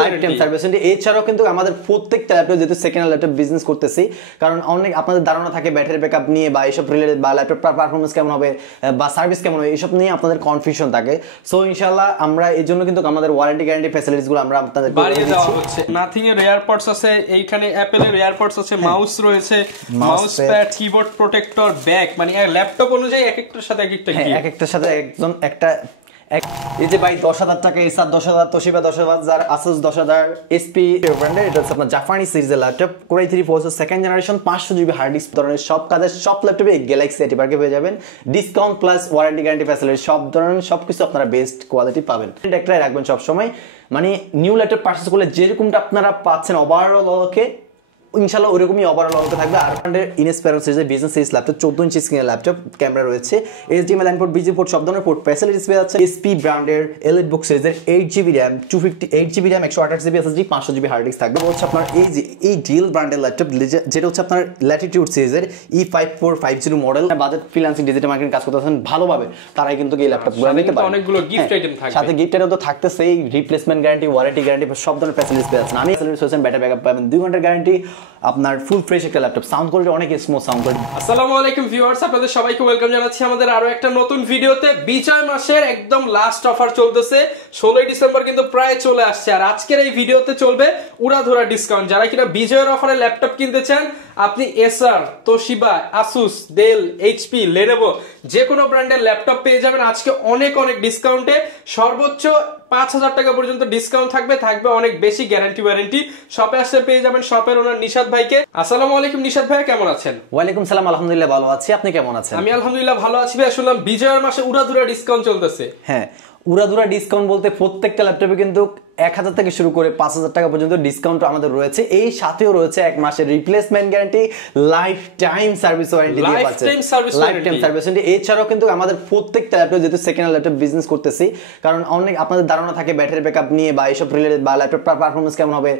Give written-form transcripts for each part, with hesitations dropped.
Life time service warranty. এছাড়াও কিন্তু আমাদের প্রত্যেকটা ল্যাপটপ যেহেতু সেকেন্ড হ্যান্ড ল্যাপটপ বিজনেস করতেছি, কারণ অনেক আপনাদের ধারণা থাকে ব্যাটারি ব্যাকআপ নিয়ে বা এইসব রিলেটেড বা ল্যাপটপ পারফরমেন্স কেমন হবে বা সার্ভিস কেমন হবে, এইসব নিয়ে আপনাদের কনফিউশন থাকে। সো ইনশাআল্লাহ আমরা এই জন্য কিন্তু আমাদের ওয়ারেন্টি গ্যারান্টি ফ্যাসিলিটিসগুলো আমরা আপনাদের বাড়িয়ে দেওয়া হচ্ছে। নাথিং এর এয়ারপডস আছে, এইখানে অ্যাপেল এর এয়ারপডস আছে, মাউস রয়েছে, mouse pad, keyboard protector, bag, মানে ল্যাপটপ অনুযায়ী এক একটার সাথে এক একটা কি এক একটার সাথে একজন একটা। এই যে ভাই 10,000 টাকা এসার 10,000, তোশিবা 10,000, আসুস 10,000, এসপি ব্র্যান্ডের, এটা হচ্ছে আপনার জাপানি সিরিজের laptop, core i 3 processor second generation, 500 GB hard disk ধরনের সব কাজের সব ল্যাপটপে গ্যালাক্সি এটিপারকে পেয়ে যাবেন। Discount plus warranty guarantee facility সব ধরনের সবকিছু আপনারা বেস্ট কোয়ালিটি পাবেন। একটাই রাখবেন সবসময়, মানে নিউ ল্যাপটপ পারচেজ করলে যেরকমটা আপনারা পাচ্ছেন ওভারঅল ওকে ইনশাআল্লাহ ওরকমই ওভারঅল হতে থাকবে। আর ইনস্পায়ার সিরিজের বিজনেস সিরিজ ল্যাপটপ 14 ইঞ্চি স্ক্রিনের ল্যাপটপ, ক্যামেরা রয়েছে, HDMI line port, VGA port, সব ধরনের পোর্ট ফ্যাসিলিটিস পেয়ে যাচ্ছে। এসপি ব্র্যান্ডের এলিট বুক সিরিজের 8GB RAM 258GB RAM 128GB SSD 500GB hard disk থাকবে। হচ্ছে আপনার এই যে এই ডিল ব্র্যান্ডের ল্যাপটপ, যেটা হচ্ছে আপনার ল্যাটিটিউড সিরিজের E5450 model. Budget freelancing digital marketing কাজ করতেছেন ভালোভাবে, তারাই কিন্তু এই ল্যাপটপগুলো নিতে পারেন। অনেকগুলো গিফট আইটেম থাকবে, সাথে গিফট আইটেম তো থাকতেছে, এই রিপ্লেসমেন্ট গ্যারান্টি, ওয়ারেন্টি গ্যারান্টি, সব ধরনের ফ্যাসিলিটিস পেয়ে যাচ্ছেন। আমি ফ্যাসিলিটিস হচ্ছেন ব্যাটারি ব্যাকআপ পাবেন 2 ঘন্টার গ্যারান্টি, আপনার ফুল ফ্রেশ একটা ল্যাপটপ, সাউন্ড কোয়ালিটি অনেক স্মুথ সাউন্ড কোয়ালিটি। আসসালামু আলাইকুম ভিউয়ার্স, আপনাদের সবাইকে ওয়েলকাম জানাচ্ছি আমাদের আরো একটা নতুন ভিডিওতে। বিজয় মাসের একদম লাস্ট অফার চলতেছে, 16 ডিসেম্বর কিন্তু প্রায় চলে আসছে। আর আজকের এই ভিডিওতে চলবে উড়াধুরা ডিসকাউন্ট। যারা কিনা বিজয়ের অফারে ল্যাপটপ কিনতে চান, আপনি Acer, Toshiba, Asus, Dell, HP, Lenovo যে কোনো ব্র্যান্ডের ল্যাপটপ পেয়ে যাবেন আজকে অনেক অনেক ডিসকাউন্টে। সর্বোচ্চ 5,000 টাকা পর্যন্ত ডিসকাউন্ট থাকবে, থাকবে অনেক বেশি গ্যারান্টি ওয়ারেন্টি। শপে আসলে পেয়ে যাবেন শপের ওনার নিশাদ ভাইকে। আসসালামু আলাইকুম নিশাদ ভাই, কেমন আছেন? ওয়ালাইকুম সালাম, আলহামদুলিল্লাহ ভালো আছি, আপনি কেমন আছেন? আমি আলহামদুলিল্লাহ ভালো আছি ভাই। শুনলাম বিজয়ের মাসে উড়াধুরা ডিসকাউন্ট চলতেছে। হ্যাঁ, উড়াধুরা ডিসকাউন্ট বলতে প্রত্যেকটা ল্যাপটপে কিন্তু 1000 থেকে শুরু করে 5,000 টাকা পর্যন্ত ডিসকাউন্ট আমাদের রয়েছে। এই সাথেও রয়েছে 1 মাসের replacement guarantee, lifetime service warranty দিয়ে পাচ্ছেন, লাইফ টাইম সার্ভিস ওয়ারেন্টি। এছাড়াও কিন্তু আমাদের প্রত্যেকটা ল্যাপটপ যেহেতু সেকেন্ড হ্যান্ড ল্যাপটপ বিজনেস করতেছি, কারণ অনেক আপনাদের ধারণা থাকে ব্যাটারি ব্যাকআপ নিয়ে বা এইসব রিলেটেড বা ল্যাপটপ পারফরমেন্স কেমন হবে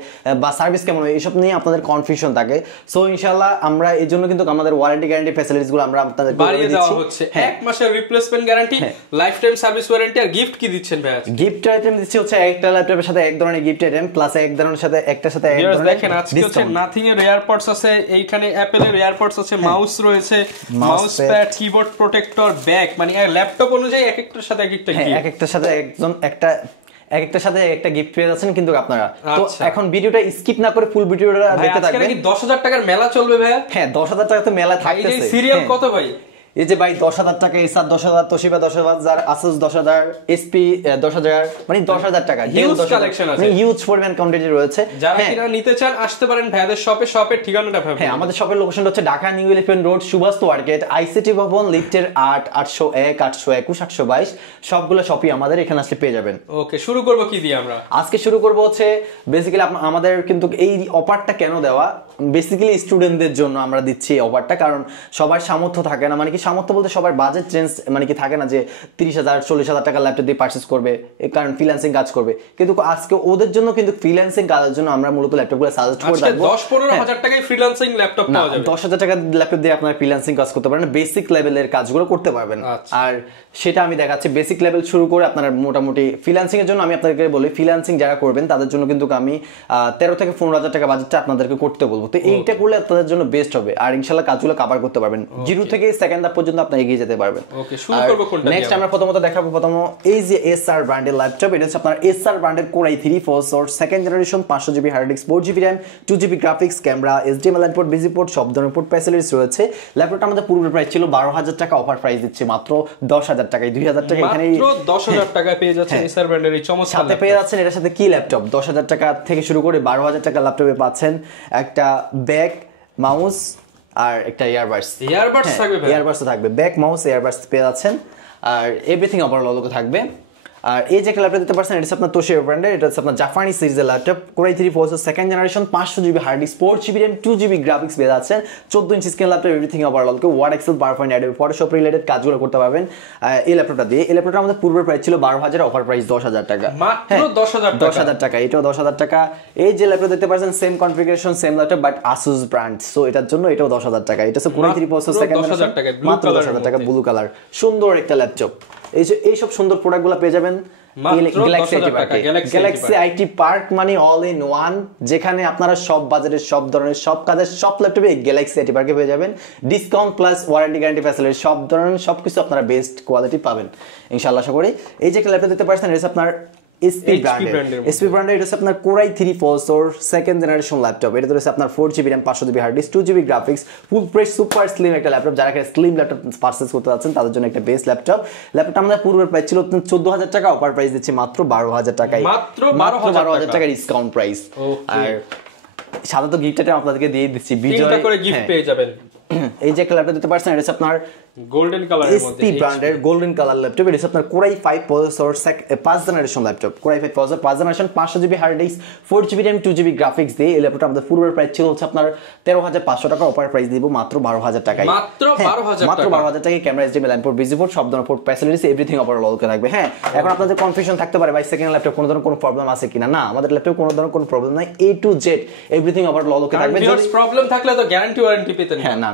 বা সার্ভিস কেমন হবে, এইসব নিয়ে আপনাদের কনফিউশন থাকে। সো ইনশাআল্লাহ আমরা এই জন্য কিন্তু আমাদের ওয়ারেন্টি গ্যারান্টি ফ্যাসিলিটিসগুলো আমরা আপনাদের বাড়িয়ে দেওয়া হচ্ছে। 1 মাসের replacement guarantee, lifetime service warranty. আর গিফট কি দিচ্ছেন ভাই? গিফট আইটেম দিচ্ছি হচ্ছে একটা ল্যাপটপের সাথে এক ধরনের গিফট আইটেম প্লাস এক ধরনের সাথে একটার সাথে এক ধরনের। দেখেন আজকে হচ্ছে নাথিং এর এয়ারপডস আছে, এইখানে অ্যাপেল এর এয়ারপডস আছে, মাউস রয়েছে, mouse pad, keyboard protector, bag, মানে ল্যাপটপ অনুযায়ী এক একটার সাথে এক একটা কি এক একটার সাথে একজন একটা এক একটার সাথে একটা গিফট পেয়ে যাচ্ছেন কিন্তু আপনারা। তো এখন ভিডিওটা স্কিপ না করে ফুল ভিডিওটা দেখতে থাকবেন। আজকে কি 10,000 টাকার মেলা চলবে ভাই? হ্যাঁ, 10,000 টাকা তো মেলা থাকতেছে। এই সিরিয়াল কত ভাই? এই যে ভাই 10,000 টাকা এসার 10,000, তোশিবা 10,000, আসুস 10,000, এসপি 10,000, মানে 10,000 টাকা হিউজ কালেকশন আছে, হিউজ পরিমাণ কোয়ান্টিটি রয়েছে। যারা কিনা নিতে চান আসতে পারেন ভাইদের শপে। শপের ঠিকানাটা ভাই? হ্যাঁ, আমাদের শপের লোকেশনটা হচ্ছে Dhaka new elephant road, Subhash market, ICT Bhaban, লিফটের 8, 801, 821, 822 সবগুলো শপই আমাদের এখানে আসলে পেয়ে যাবেন। ওকে, শুরু করব কি দিয়ে আমরা? আজকে শুরু করব হচ্ছে বেসিক্যালি আমাদের কিন্তু এই অফারটা কেন দেওয়া, বেসিক্যালি স্টুডেন্টদের জন্য আমরা দিচ্ছি এই অফারটা। কারণ সবার সামর্থ্য থাকে না, মানে কি সামর্থ্য বলতে সবার বাজেট চেঞ্জ, মানে কি থাকে না যে 30,000 40,000 টাকা ল্যাপটপ দিয়ে পারচেজ করবে, কারণ ফ্রিল্যান্সিং কাজ করবে। কিন্তু আজকে ওদের জন্য কিন্তু ফ্রিল্যান্সিং কাজের জন্য আমরা মূলত ল্যাপটপগুলো সাজেস্ট করে থাকবো। 10-15 হাজার টাকায় ফ্রিল্যান্সিং ল্যাপটপ পাওয়া যাবে। 10,000 টাকা ল্যাপটপ দিয়ে আপনারা ফ্রিল্যান্সিং কাজ করতে পারেন, বেসিক লেভেলের কাজগুলো করতে পারবেন। আর সেটা আমি দেখাচ্ছি বেসিক লেভেল শুরু করে আপনারা মোটামুটি ফ্রিল্যান্সিং এর জন্য আমি আপনাদেরকে বলি, ফ্রিল্যান্সিং যারা করবেন তাদের জন্য কিন্তু আমি 13 থেকে 15,000 টাকা বাজেটটা আপনাদেরকে করতে বলবো। তো এইটা করলে আপনাদের জন্য বেস্ট হবে, আর ইনশাআল্লাহ কাজগুলো কভার করতে পারবেন। জিরো থেকে সেকেন্ড ধাপ পর্যন্ত আপনি এগিয়ে যেতে পারবেন। ওকে, শুরু করব কোনটা? নেক্সট আমরা প্রথমত দেখাবো এই যে এসআর ব্র্যান্ডের ল্যাপটপ। এটা হচ্ছে আপনার এসআর ব্র্যান্ডের core i 3 processor second generation, 500 GB hard disk, 4 GB RAM, 2 GB graphics, camera, HDMI line port, VGA port, সব ধরনের পোর্ট ফ্যাসিলিটিস রয়েছে। ল্যাপটপটা আমাদের পূর্বের প্রাইস ছিল 12,000 টাকা, অফার প্রাইস দিচ্ছে মাত্র 10,000 টাকায়, 2,000 টাকা এখানে মাত্র 10,000 টাকায় পেয়ে যাচ্ছেন এসআর ব্র্যান্ডের এই চমৎকার সাথে পেয়ে যাচ্ছেন। এর সাথে কি ল্যাপটপ 10,000 টাকা থেকে শুরু করে 12,000 টাকা ল্যাপটপে পাচ্ছেন একটা ব্যাগ, মাউস আর একটা ইয়ারবাডস থাকবে, ইয়ারবাডস থাকবে, ব্যাগ, মাউস, ইয়ারবাডস পেয়ে যাচ্ছেন, আর এভরিথিং ওভারঅল থাকবে। আর এই যে একটা ল্যাপটপ দিতে পারছেন, এটা হচ্ছে আপনার তোশিবা ব্র্যান্ডের, এটা হচ্ছে আপনার জাপানি সিরিজের laptop, core i 3 processor second generation, 500 GB hard disk, 4 GB RAM, 2 GB graphics পেয়ে যাচ্ছেন, 14 inch screen laptop, everything overall Word, Excel, PowerPoint, Adobe Photoshop related কাজগুলো করতে পারবেন এই ল্যাপটপটা দিয়ে। এই ল্যাপটপটা আমাদের পূর্বের প্রাইস ছিল 12,000, অফার প্রাইস 10,000 টাকা, মাত্র 10,000 টাকা। এটাও 10,000 টাকা। এই যে ল্যাপটপ দেখতে পাচ্ছেন same configuration same laptop but Asus brand, so এটার জন্য এটাও 10,000 টাকা। এটা হচ্ছে কোরাই 3 প্রসেসর সেকেন্ড জেনারেশন, মাত্র 10,000 টাকা, ব্লু কালার, সুন্দর একটা ল্যাপটপ। এইসব সুন্দর প্রোডাক্টগুলো পেয়ে যাবেন গ্যালাক্সি আইটি পার্কে। গ্যালাক্সি আইটি পার্ক মানে অল ইন ওয়ান, যেখানে আপনারা সব বাজারের সব ধরনের সব কাজের সব ল্যাপটপে গ্যালাক্সি আইটি পার্কে পেয়ে যাবেন। Discount plus warranty guarantee facility সব ধরনের সবকিছু আপনারা বেস্ট কোয়ালিটি পাবেন ইনশাআল্লাহ। আশা করি এই যে ল্যাপটপ দিতে পারছেন, এটা আপনার এসপি ব্র্যান্ডের, এটা হচ্ছে আপনার core i 3 processor second generation laptop. এটা রয়েছে আপনার 4GB RAM 500GB hard disk 2GB graphics, full fresh super slim একটা ল্যাপটপ। যারা স্লিম ল্যাপটপ পারচেজ করতে যাচ্ছেন তাদের জন্য একটা বেস্ট ল্যাপটপ। ল্যাপটপটা আমাদের পূর্বের প্রাইস ছিল 14,000 টাকা, অফার প্রাইস দিচ্ছে মাত্র 12,000 টাকায়, মাত্র 12,000 টাকা ডিসকাউন্ট প্রাইস। আর সাধারণত গিফটটা আপনাদেরকে দিয়ে দিচ্ছি, বিজয় করে গিফট পেয়ে যাবেন। এই যে ল্যাপটপ দিতে পারছেন, এটা আপনার গোল্ডেন কালারের মধ্যে এসপি ব্র্যান্ডের গোল্ডেন কালার ল্যাপটপ। এটা আপনার core i 5 processor 5 generation laptop, core i 5 processor 5 generation 500GB hard disk 4GB RAM 2GB graphics দিয়ে এই ল্যাপটপটা আমাদের পূর্বের প্রাইস ছিল হচ্ছে আপনার 13,500 টাকা, অফার প্রাইস দিব মাত্র 12,000 টাকায়, মাত্র 12,000 মাত্র 12,000 টাকায়। Camera HDMI lamp port VGA port সব ধরনের port facilities everything overall okay থাকবে। হ্যাঁ, এখন আপনাদের কনফিউশন থাকতে পারে ভাই সেকেন্ড ল্যাপটপ কোনো ধরনের কোনো প্রবলেম আছে কিনা। না, আমাদের ল্যাপটপ কোনো ধরনের কোনো প্রবলেম নাই, A to Z everything overall okay থাকবে। যদি প্রবলেম থাকলে তো গ্যারান্টি ওয়ারেন্টি পেতেন। হ্যাঁ, না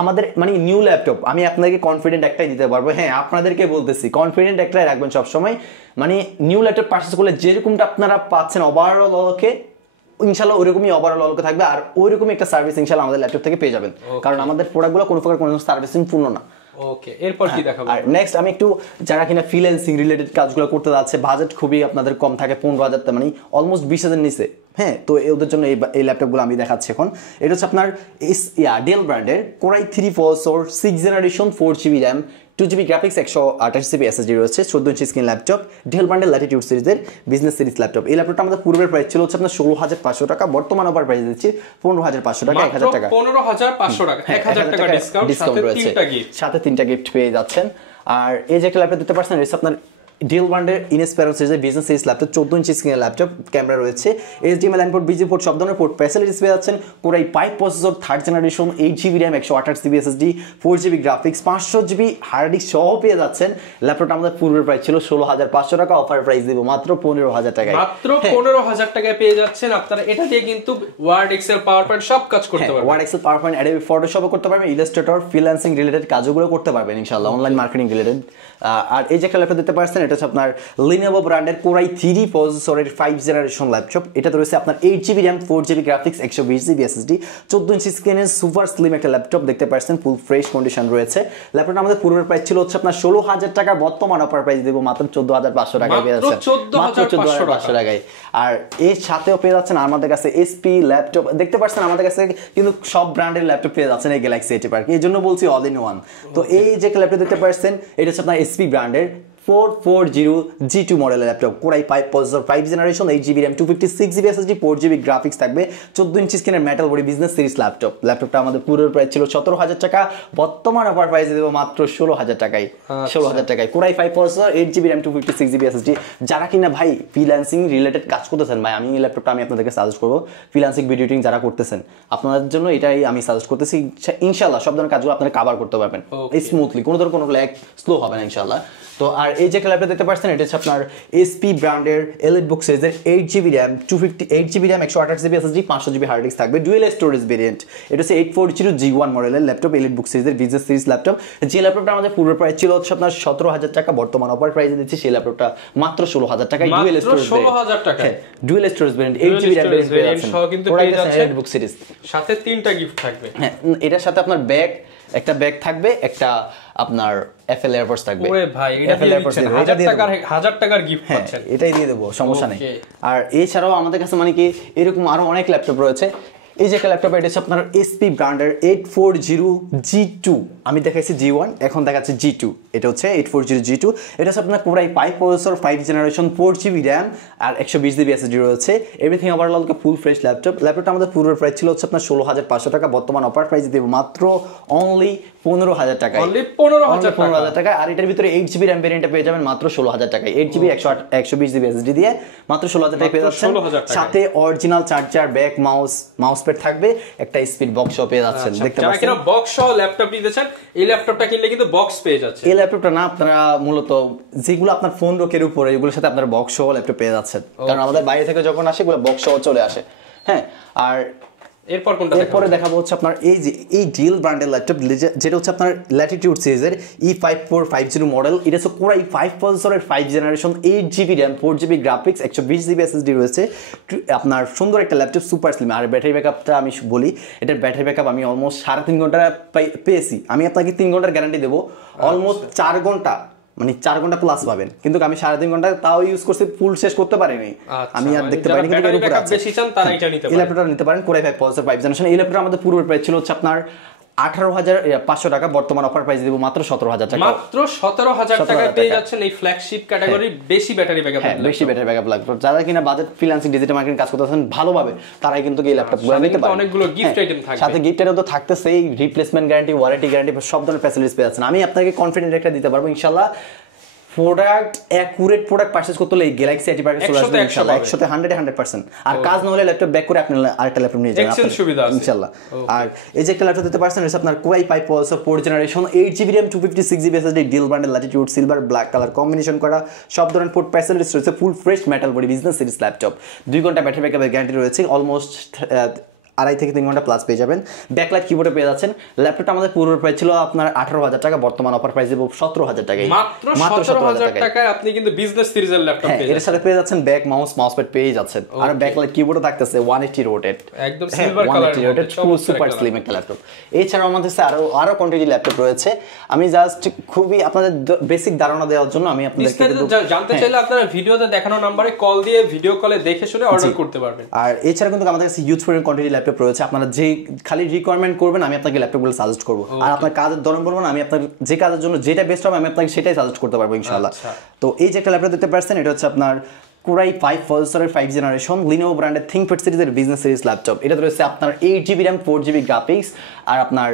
আমাদের মানে নিউ ল্যাপটপ আমি আপনাদেরকে কনফিডেন্ট একটাই দিতে পারবো। হ্যাঁ, আপনাদেরকে বলতেছি কনফিডেন্ট একটাই রাখবেন সবসময়। মানে নিউ ল্যাপটপ পারচেজ করলে যেরকমটা আপনারা পাচ্ছেন ওভারঅল ওকে, ইনশাআল্লাহ ওইরকমই ওভারঅল ওকে থাকবে, আর ওইরকমই একটা সার্ভিস ইনশাআল্লাহ আমাদের ল্যাপটপ থেকে পেয়ে যাবেন। কারণ আমাদের প্রোডাক্টগুলো কোনো প্রকার কোনো সার্ভিসিং পূর্ণ না। ওকে, এরপর কি দেখাবো? আর নেক্সট আমি একটু যারা কিনা ফ্রিল্যান্সিং রিলেটেড কাজগুলো করতে যাচ্ছে, বাজেট খুবই আপনাদের কম থাকে 15,000, মানে অলমোস্ট 20,000 নিচে। হ্যাঁ, তো ওদের জন্য এই ল্যাপটপগুলো আমি দেখাচ্ছি এখন। এটা হচ্ছে আপনার ডেল ব্র্যান্ডের core i 3 processor 6 generation 4GB RAM 2GB graphics 128GB SSD রয়েছে, 14 ইঞ্চি স্ক্রিন ল্যাপটপ, ডেল ব্র্যান্ডের ল্যাটিটিউড সিরিজের বিজনেস সিরিজ ল্যাপটপ। এই ল্যাপটপটা আমাদের পূর্বের প্রাইস ছিল হচ্ছে আপনার 16,500 টাকা, বর্তমান অফার প্রাইস দিচ্ছি 15,500 টাকা, 1,000 টাকা, 15,500 টাকা, 1,000 টাকা ডিসকাউন্ট রয়েছে, সাথে 3টা গিফট পেয়ে যাচ্ছেন। আর এই যে একটা ল্যাপটপ দিতে পারছেন, এটা আপনার ডেল ব্র্যান্ডের ইনস্পায়ার সিরিজের বিজনেস সিরিজ ল্যাপটপ, 14 ইঞ্চি স্ক্রিনের ল্যাপটপ, ক্যামেরা রয়েছে, HDMI LAN port VGA port সব ধরনের পোর্ট ফ্যাসিলিটিস পেয়ে যাচ্ছেন। Core i 5 processor 3rd generation 8GB RAM 128GB SSD 4GB graphics 500GB hard disk সহ পেয়ে যাচ্ছেন। ল্যাপটপটা আমাদের পূর্বের প্রাইস ছিল 16,500 টাকা, অফার প্রাইস দিব মাত্র 15,000 টাকায়, মাত্র 15,000 টাকায় পেয়ে যাচ্ছেন। আপনারা এটা দিয়ে কিন্তু ওয়ার্ড এক্সেল পাওয়ার পয়েন্ট সব কাজ করতে পারবেন, Word Excel PowerPoint Adobe ফটোশপও করতে পারবেন, ইলাস্ট্রেটর ফ্রিল্যান্সিং রিলেটেড কাজগুলো করতে পারবেন ইনশাআল্লাহ, অনলাইন মার্কেটিং রিলেটেড। আর এই যে একটা ল্যাপটপ দিতে পারছেন, এটা হচ্ছে আপনার Lenovo ব্র্যান্ডের কোরাই 3 প্রসেসরের 5 জেনারেশন ল্যাপটপ। এটা রয়েছে আপনার 8GB RAM 4GB graphics 120GB SSD 14 inch স্ক্রিনের সুপার স্লিম একটা ল্যাপটপ দেখতে পাচ্ছেন, ফুল ফ্রেশ কন্ডিশন রয়েছে। ল্যাপটপটা আমাদের পূর্বের প্রাইস ছিল হচ্ছে আপনার 16,000 টাকা, বর্তমান অফার প্রাইস দেব মাত্র 14,500 টাকায় পেয়ে যাচ্ছেন, মাত্র 14,500 টাকায়। আর এর সাথেও পেয়ে যাচ্ছেন আমাদের কাছে এসপি ল্যাপটপ দেখতে পাচ্ছেন, আমাদের কাছে কিন্তু সব ব্র্যান্ডের ল্যাপটপ পেয়ে যাচ্ছেন এই গ্যালাক্সি আইটি পার্কে, এই জন্য বলছি অল ইন ওয়ান। তো এই যে ল্যাপটপ দেখতে পাচ্ছেন, এটা হচ্ছে আপনার এসপি ব্র্যান্ডের 440G2 মডেলের laptop, core i 5 processor 5 generation 8GB RAM 256GB SSD 4GB graphics থাকবে, 14 ইঞ্চি স্ক্রিনের metal body business series laptop. ল্যাপটপটা আমাদের পুরো প্রাইস ছিল 17,000 টাকা, বর্তমান অফার প্রাইস দেব মাত্র 16,000 টাকায়, 16,000 টাকায়। Core i 5 processor 8GB RAM 256GB SSD। যারা কিনা ভাই ফ্রিল্যান্সিং রিলেটেড কাজ করতেছেন, ভাই আমি এই ল্যাপটপটা আমি আপনাদেরকে সাজেস্ট করবো, ফ্রিল্যান্সিং ভিডিও এডিটিং যারা করতেছেন আপনাদের জন্য এটাই আমি সাজেস্ট করতেছি। ইনশাআল্লাহ সব ধরনের কাজগুলো আপনারা কভার করতে পারবেন স্মুথলি, কোনো ধরনের কোনো ল্যাগ স্লো হবে না ইনশাআল্লাহ। তো আর এই যে ল্যাপটপ দেখতে পাচ্ছেন, এটা হচ্ছে আপনার এসপি ব্র্যান্ডের এলিটবুক সিরিজের 8GB RAM 128GB SSD 500GB hard disk থাকবে, ডুয়েল স্টোরেজ ভেরিয়েন্ট। এটা হচ্ছে 840G1 মডেলের ল্যাপটপ, এলিটবুক সিরিজের বিজনেস সিরিজ ল্যাপটপ। যে ল্যাপটপটা আমাদের পূর্ব প্রাইস ছিল হচ্ছে আপনার 17,000 টাকা, বর্তমান অফার প্রাইসে দিচ্ছি সেই ল্যাপটপটা মাত্র 16,000 টাকায়, ডুয়েল স্টোরেজ 16,000 টাকা, dual storage variant 8GB RAM variant সহ কিন্তু পেয়ে যাচ্ছেন এলিটবুক সিরিজ, সাথে 3টা গিফট থাকবে। হ্যাঁ, এটার সাথে আপনার একটা ব্যাগ থাকবে, একটা আপনার এফএল এয়ারপোর্টস থাকবে। ওরে ভাই, এটা দিয়ে দিচ্ছেন 1,000 টাকার গিফট পাচ্ছেন, এটাই দিয়ে দেবো, সমস্যা নেই। আর এছাড়াও আমাদের কাছে মানে কি এরকম আরো অনেক ল্যাপটপ রয়েছে। এই যে একটা ল্যাপটপ, এটা হচ্ছে আপনার এসপি ব্র্যান্ডের 840G2, আমি দেখাইছি G1, এখন দেখাচ্ছি G2। এটা হচ্ছে 840G2, এটা হচ্ছে আপনার core i 5 processor 5 generation 4GB RAM আর 120GB SSD রয়েছে, everything overall full fresh laptop. ল্যাপটপটা আমাদের পূর্বের প্রাইস ছিল হচ্ছে আপনার 16,500 টাকা, বর্তমান অফার প্রাইস দেব মাত্র অনলি 15,000 টাকায়, অনলি 15,000 টাকা। আর এটার ভিতরে 8GB RAM ভেরিয়েন্টটা পেয়ে যাবেন মাত্র 16,000 টাকায়, 8GB 120GB SSD দিয়ে মাত্র 16,000 টাকায় পেয়ে যাচ্ছেন, সাথে original charger, back, mouse pad থাকবে, একটা স্পিড বক্সও পেয়ে যাচ্ছেন। দেখতে পাচ্ছেন, যারা কিনা বক্স সহ ল্যাপটপ নিতে চান, এই ল্যাপটপটা কিনলে কিন্তু বক্স পেয়ে যাচ্ছে। এই ল্যাপটপটা না আপনারা মূলত যেগুলো আপনার ফোন রকের উপরে, এগুলোর সাথে আপনার বক্স সহ ল্যাপটপ পেয়ে যাচ্ছেন, কারণ আমাদের বাইরে থেকে যখন আসে এগুলো বক্স সহ চলে আসে। হ্যাঁ, আর এরপর কোনটা এরপরে দেখাবো হচ্ছে আপনার এই যে এই ডেল ব্র্যান্ডের ল্যাপটপ যেটা হচ্ছে আপনার ল্যাটিটিউড সিরিজের E5450 মডেল। এটা হচ্ছে Core i5 প্রসেসরের 5 generation, 8GB RAM, 4GB graphics, 120GB SSD রয়েছে। আপনার সুন্দর একটা ল্যাপটপ, সুপার স্লিম। আর ব্যাটারি ব্যাকআপটা আমি বলি, এটার ব্যাটারি ব্যাকআপ আমি অলমোস্ট 3.5 ঘন্টা পেয়েছি। আমি আপনাকে 3 ঘন্টার গ্যারান্টি দেবো, অলমোস্ট 4 ঘন্টা মানে 4 ঘন্টা প্লাস পাবেন, কিন্তু আমি 3.5 ঘন্টা তাও ইউজ করছি, ফুল শেষ করতে পারিনি। আমি আর দেখতে পাইনি, কিন্তু এর উপরে আছে। বেশি চান তারা এটা নিতে পারেন, এই ল্যাপটপটা নিতে পারেন। Core i5 processor 5 generation. এই ল্যাপটপটা আমাদের পূর্বের প্রাইস ছিল হচ্ছে আপনার 18,500 টাকা, বর্তমান অফার প্রাইস দিব মাত্র 17,000 টাকা। মাত্র 17,000 টাকায় পেয়ে যাচ্ছেন এই ফ্ল্যাগশিপ ক্যাটাগরি বেশি ব্যাটারি ব্যাকআপ। হ্যাঁ, বেশি ব্যাটারি ব্যাকআপ ল্যাপটপ। যারা কিনা বাজেট ফ্রিল্যান্সিং ডিজিটাল মার্কেটিং কাজ করতেছেন ভালোভাবে, তারাই কিন্তু এই ল্যাপটপগুলো নিতে পারেন। অনেকগুলো গিফট আইটেম থাকবে, সাথে গিফট আইটেম তো থাকতেছেই, রিপ্লেসমেন্ট গ্যারান্টি, ওয়ারেন্টি গ্যারান্টি, সব ধরনের ফ্যাসিলিটিস পেয়ে যাচ্ছেন। আমি আপনাকে কনফিডেন্ট একটা দিতে পারবো ইনশাআল্লাহ। প্রোডাক্ট অ্যাকুরেট প্রোডাক্ট পারচেজ করতে হলে এই গ্যালাক্সি আইটি পার্কে চলে আসবে ইনশাআল্লাহ 100% আর কাজ না হলে ল্যাপটপ ব্যাক করে আপনি আরেকটা ল্যাপটপ নিয়ে যাবেন ইনশাআল্লাহ। আর এই যে একটা ল্যাপটপ দিতে পারছেন, এটা আপনার Core i5 processor 4 generation, 8GB RAM, 256GB SSD, Dell ব্র্যান্ডের Latitude silver black colour combination করা, সব ধরনের পোর্ট ফ্যাসিলিটিস রয়েছে, full fresh metal body business series laptop. 2 ঘন্টা ব্যাটারি ব্যাকআপের গ্যারান্টি রয়েছে, অলমোস্ট 2.5 থেকে 3 ঘন্টা প্লাস পেয়ে যাবেন। ব্যাকলাইট কিবোর্ডে পেয়ে যাচ্ছেন। ল্যাপটপটা আমাদের পূর্বের প্রাইস ছিল আপনার 18,000 টাকা, বর্তমান অফার প্রাইস দেব 17,000 টাকায়। মাত্র 17,000 টাকায় আপনি কিন্তু বিজনেস সিরিজের ল্যাপটপ পেয়ে যাচ্ছেন। এর সাথে পেয়ে যাচ্ছেন ব্যাক মাউস মাউসপ্যাড পেয়ে যাচ্ছেন, আর ব্যাকলাইট কিবোর্ডও থাকতেছে 180 রোটেট, একদম silver colour rotate, super slim একটা ল্যাপটপ। এছাড়াও আমাদের কাছে আরো কোয়ান্টিটি ল্যাপটপ রয়েছে। আমি জাস্ট খুবই আপনাদের বেসিক ধারণা দেওয়ার জন্য আমি আপনাদেরকে জানতে চাইলে আপনারা ভিডিওতে দেখানো নম্বরে কল দিয়ে ভিডিও কলে দেখে শুনে অর্ডার করতে পারবেন। আর এছাড়া কিন্তু আমাদের কাছে ইউজ ফর কোয়ান্টিটি ল্যাপটপ রয়েছে। আপনারা যে খালি রিকোয়ারমেন্ট করবেন, আমি আপনাকে ল্যাপটপগুলো সাজেস্ট করব। আর আপনার কাজের ধরন বলবেন, আমি আপনার যে কাজের জন্য যেটা বেস্ট হবে আমি আপনাকে সেটাই সাজেস্ট করতে পারবো ইনশাআল্লাহ। তো এই যে একটা ল্যাপটপ দিতে পারছেন, এটা হচ্ছে আপনার Core i5 প্রসেসরের 5 জেনারেশন, Lenovo ব্র্যান্ডের ThinkPad সিরিজের বিজনেস সিরিজ ল্যাপটপ। এটা রয়েছে আপনার 8GB RAM, 4GB গ্রাফিক্স, আর আপনার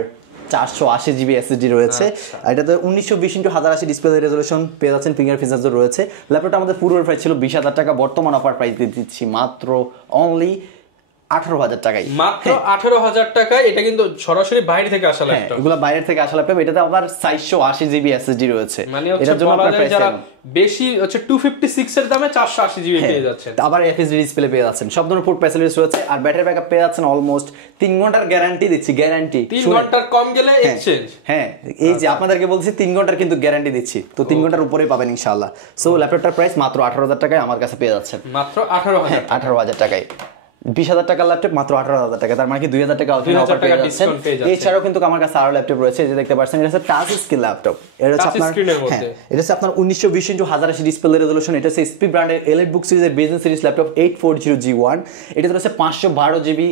480GB SSD রয়েছে। এটাতে 1920x1080 ডিসপ্লে রেজোলিউশন পেয়ে যাচ্ছেন, ফিঙ্গার সেন্সর রয়েছে। ল্যাপটপটা আমাদের পূর্বের প্রাইস ছিল 20,000 টাকা, বর্তমান অফার প্রাইস দিচ্ছি মাত্র অনলি 18,000 টাকায়। মাত্র 18,000 টাকায়। এটা কিন্তু সরাসরি বাইরে থেকে আসা ল্যাপটপ, এগুলো বাইরে থেকে আসা ল্যাপটপ। এটাতে আবার 480GB SSD রয়েছে, মানে এটার জন্য আপনারা যারা বেশি হচ্ছে 256 এর দামে 480GB পেয়ে যাচ্ছেন। আবার FSD ডিসপ্লে পেয়ে যাচ্ছেন, সব ধরনের পোর্ট ফ্যাসিলিটিস রয়েছে। আর ব্যাটারি ব্যাকআপ পেয়ে যাচ্ছেন অলমোস্ট 3 ঘন্টার গ্যারান্টি দিচ্ছি, গ্যারান্টি 3 ঘন্টার কম গেলে এক্সচেঞ্জ। হ্যাঁ, এই যে আপনাদেরকে বলছি 3 ঘন্টার কিন্তু গ্যারান্টি দিচ্ছি, তো 3 ঘন্টার উপরেই পাবেন ইনশাআল্লাহ। সো ল্যাপটপটার প্রাইস মাত্র 18,000 টাকায় আমার কাছে পেয়ে যাচ্ছেন, মাত্র 18,000 টাকায়। 20,000 টাকার ল্যাপটপ মাত্র 18,000 টাকা, তার মানে কি 2,000 টাকা অফার পেয়ে যাচ্ছেন। এছাড়াও কিন্তু আমার কাছে আরো ল্যাপটপ রয়েছে, যে দেখতে পাচ্ছেন এটা হচ্ছে টাচ স্ক্রিন ল্যাপটপ। এটা হচ্ছে আপনার এটা হচ্ছে আপনার 1920x1080 ডিসপ্লে রেজোলিউশন। এটা হচ্ছে HP ব্র্যান্ডের EliteBook সিরিজের বিজনেস সিরিজ ল্যাপটপ 840G1। এটা রয়েছে 512GB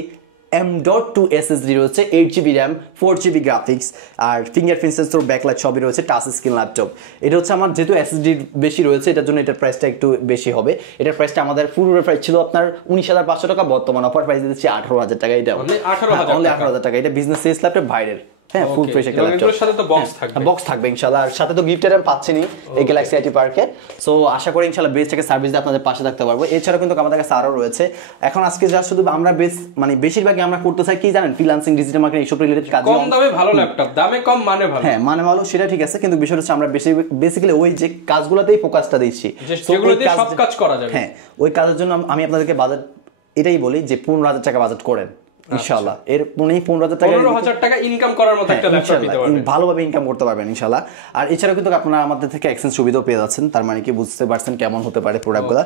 M.2 SSD রয়েছে, 8GB RAM, 4GB গ্রাফিক্স, আর ফিঙ্গারপ্রিন্ট সেন্সর, ব্যাকলাইট সবই রয়েছে। Touch screen laptop. এটা হচ্ছে আমার যেহেতু SSD বেশি রয়েছে, এটার জন্য এটার প্রাইসটা একটু বেশি হবে। এটার প্রাইসটা আমাদের পূর্বের প্রাইস ছিল আপনার 19,500 টাকা, বর্তমান অফার প্রাইস দিচ্ছি 18,000 টাকা। এটা অনলি 18,000 টাকা। এটা বিজনেস সিরিজ ল্যাপটপ বাইরের। হ্যাঁ, ফুল ফ্রেশ একটা ল্যাপটপ। এর সাথে তো বক্স থাকবে ইনশাআল্লাহ। আর সাথে তো গিফট আইটেম পাচ্ছেনই এই গ্যালাক্সি আইটি পার্কে। সো আশা করি ইনশাআল্লাহ বেস্ট একটা সার্ভিস দিয়ে আপনাদের পাশে থাকতে পারবো। এছাড়াও কিন্তু আমাদের কাছে আরো রয়েছে। এখন আজকে যা শুধু আমরা মানে বেশিরভাগই আমরা করতে চাই কি জানেন, ফ্রিল্যান্সিং, ডিজিটাল মার্কেটিং, এইসব রিলেটেড কাজ। কম দামে ভালো ল্যাপটপ, দামে কম মানে ভালো। হ্যাঁ, মানে ভালো, সেটা ঠিক আছে, কিন্তু বিষয়টা হচ্ছে আমরা বেসিক্যালি ওই যে কাজগুলোতেই ফোকাসটা দিচ্ছি, যেগুলো দিয়ে সব কাজ করা যাবে। হ্যাঁ, ওই কাজের জন্য আমি আপনাদেরকে বাজেট এটাই বলি যে 15,000 টাকা বাজেট করেন ইনশাআল্লাহ। এর 15,000 টাকা ইনকাম করার মতো একটা ল্যাপটপ দিতে পারবেন, ভালোভাবে ইনকাম করতে পারবেন ইনশাআল্লাহ। আর এছাড়াও কিন্তু আপনারা আমাদের থেকে এক্সচেঞ্জ সুবিধাও পেয়ে যাচ্ছেন, তার মানে কি বুঝতে পারছেন কেমন হতে পারে প্রোডাক্টগুলো।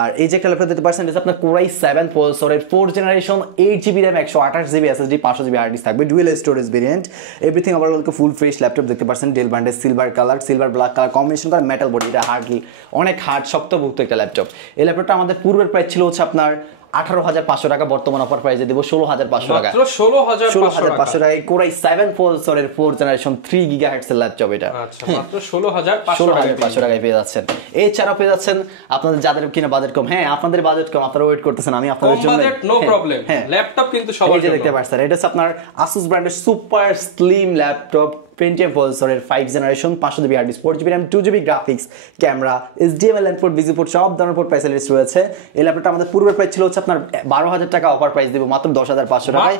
আর এই যে একটা ল্যাপটপ দিতে পারছেন, এটা আপনার Core i7 প্রসেসরের 4 generation, 8GB RAM, 128GB SSD, 500GB hard disk থাকবে, dual storage variant, everything overall full fresh laptop দেখতে পাচ্ছেন। ডেল ব্র্যান্ডের silver colour, silver black colour combination করা, মেটাল বডি, এটা হার্ডলি অনেক হার্ড শক্তভুক্ত একটা ল্যাপটপ। এই ল্যাপটপটা আমাদের পূর্বের প্রাইস ছিল হচ্ছে আপনার 18,500 টাকা, বর্তমান অফার প্রাইসে দেব 16,500 টাকা। মাত্র 16,500 টাকায় Core i7 প্রসেসরের 4 জেনারেশন 3 GHz এর ল্যাপটপ। এটা আচ্ছা, মাত্র 16,500 টাকায় পেয়ে যাচ্ছেন। এছাড়াও পেয়ে যাচ্ছেন আপনাদের যাদের কিনা বাজেট কম, হ্যাঁ আপনাদের বাজেট কম, আপনারা ওয়েট করতেছেন, আমি আপনাদের জন্য বাজেট নো প্রবলেম, ল্যাপটপ কিন্তু সবার জন্য। দেখতে পাচ্ছেন এটা হচ্ছে আপনার Asus ব্র্যান্ডের সুপার স্লিম ল্যাপটপ Pentium প্রসেসরের 5 generation 500GB hard disk 4GB RAM 2GB graphics camera HDMI LAN port VGA port সব ধরনের পোর্ট ফ্যাসিলিটিস রয়েছে। এই ল্যাপটপটা আমাদের পূর্বের প্রাইস ছিল হচ্ছে আপনার 12,000 টাকা, অফার প্রাইস দিব মাত্র 10,500 টাকায়।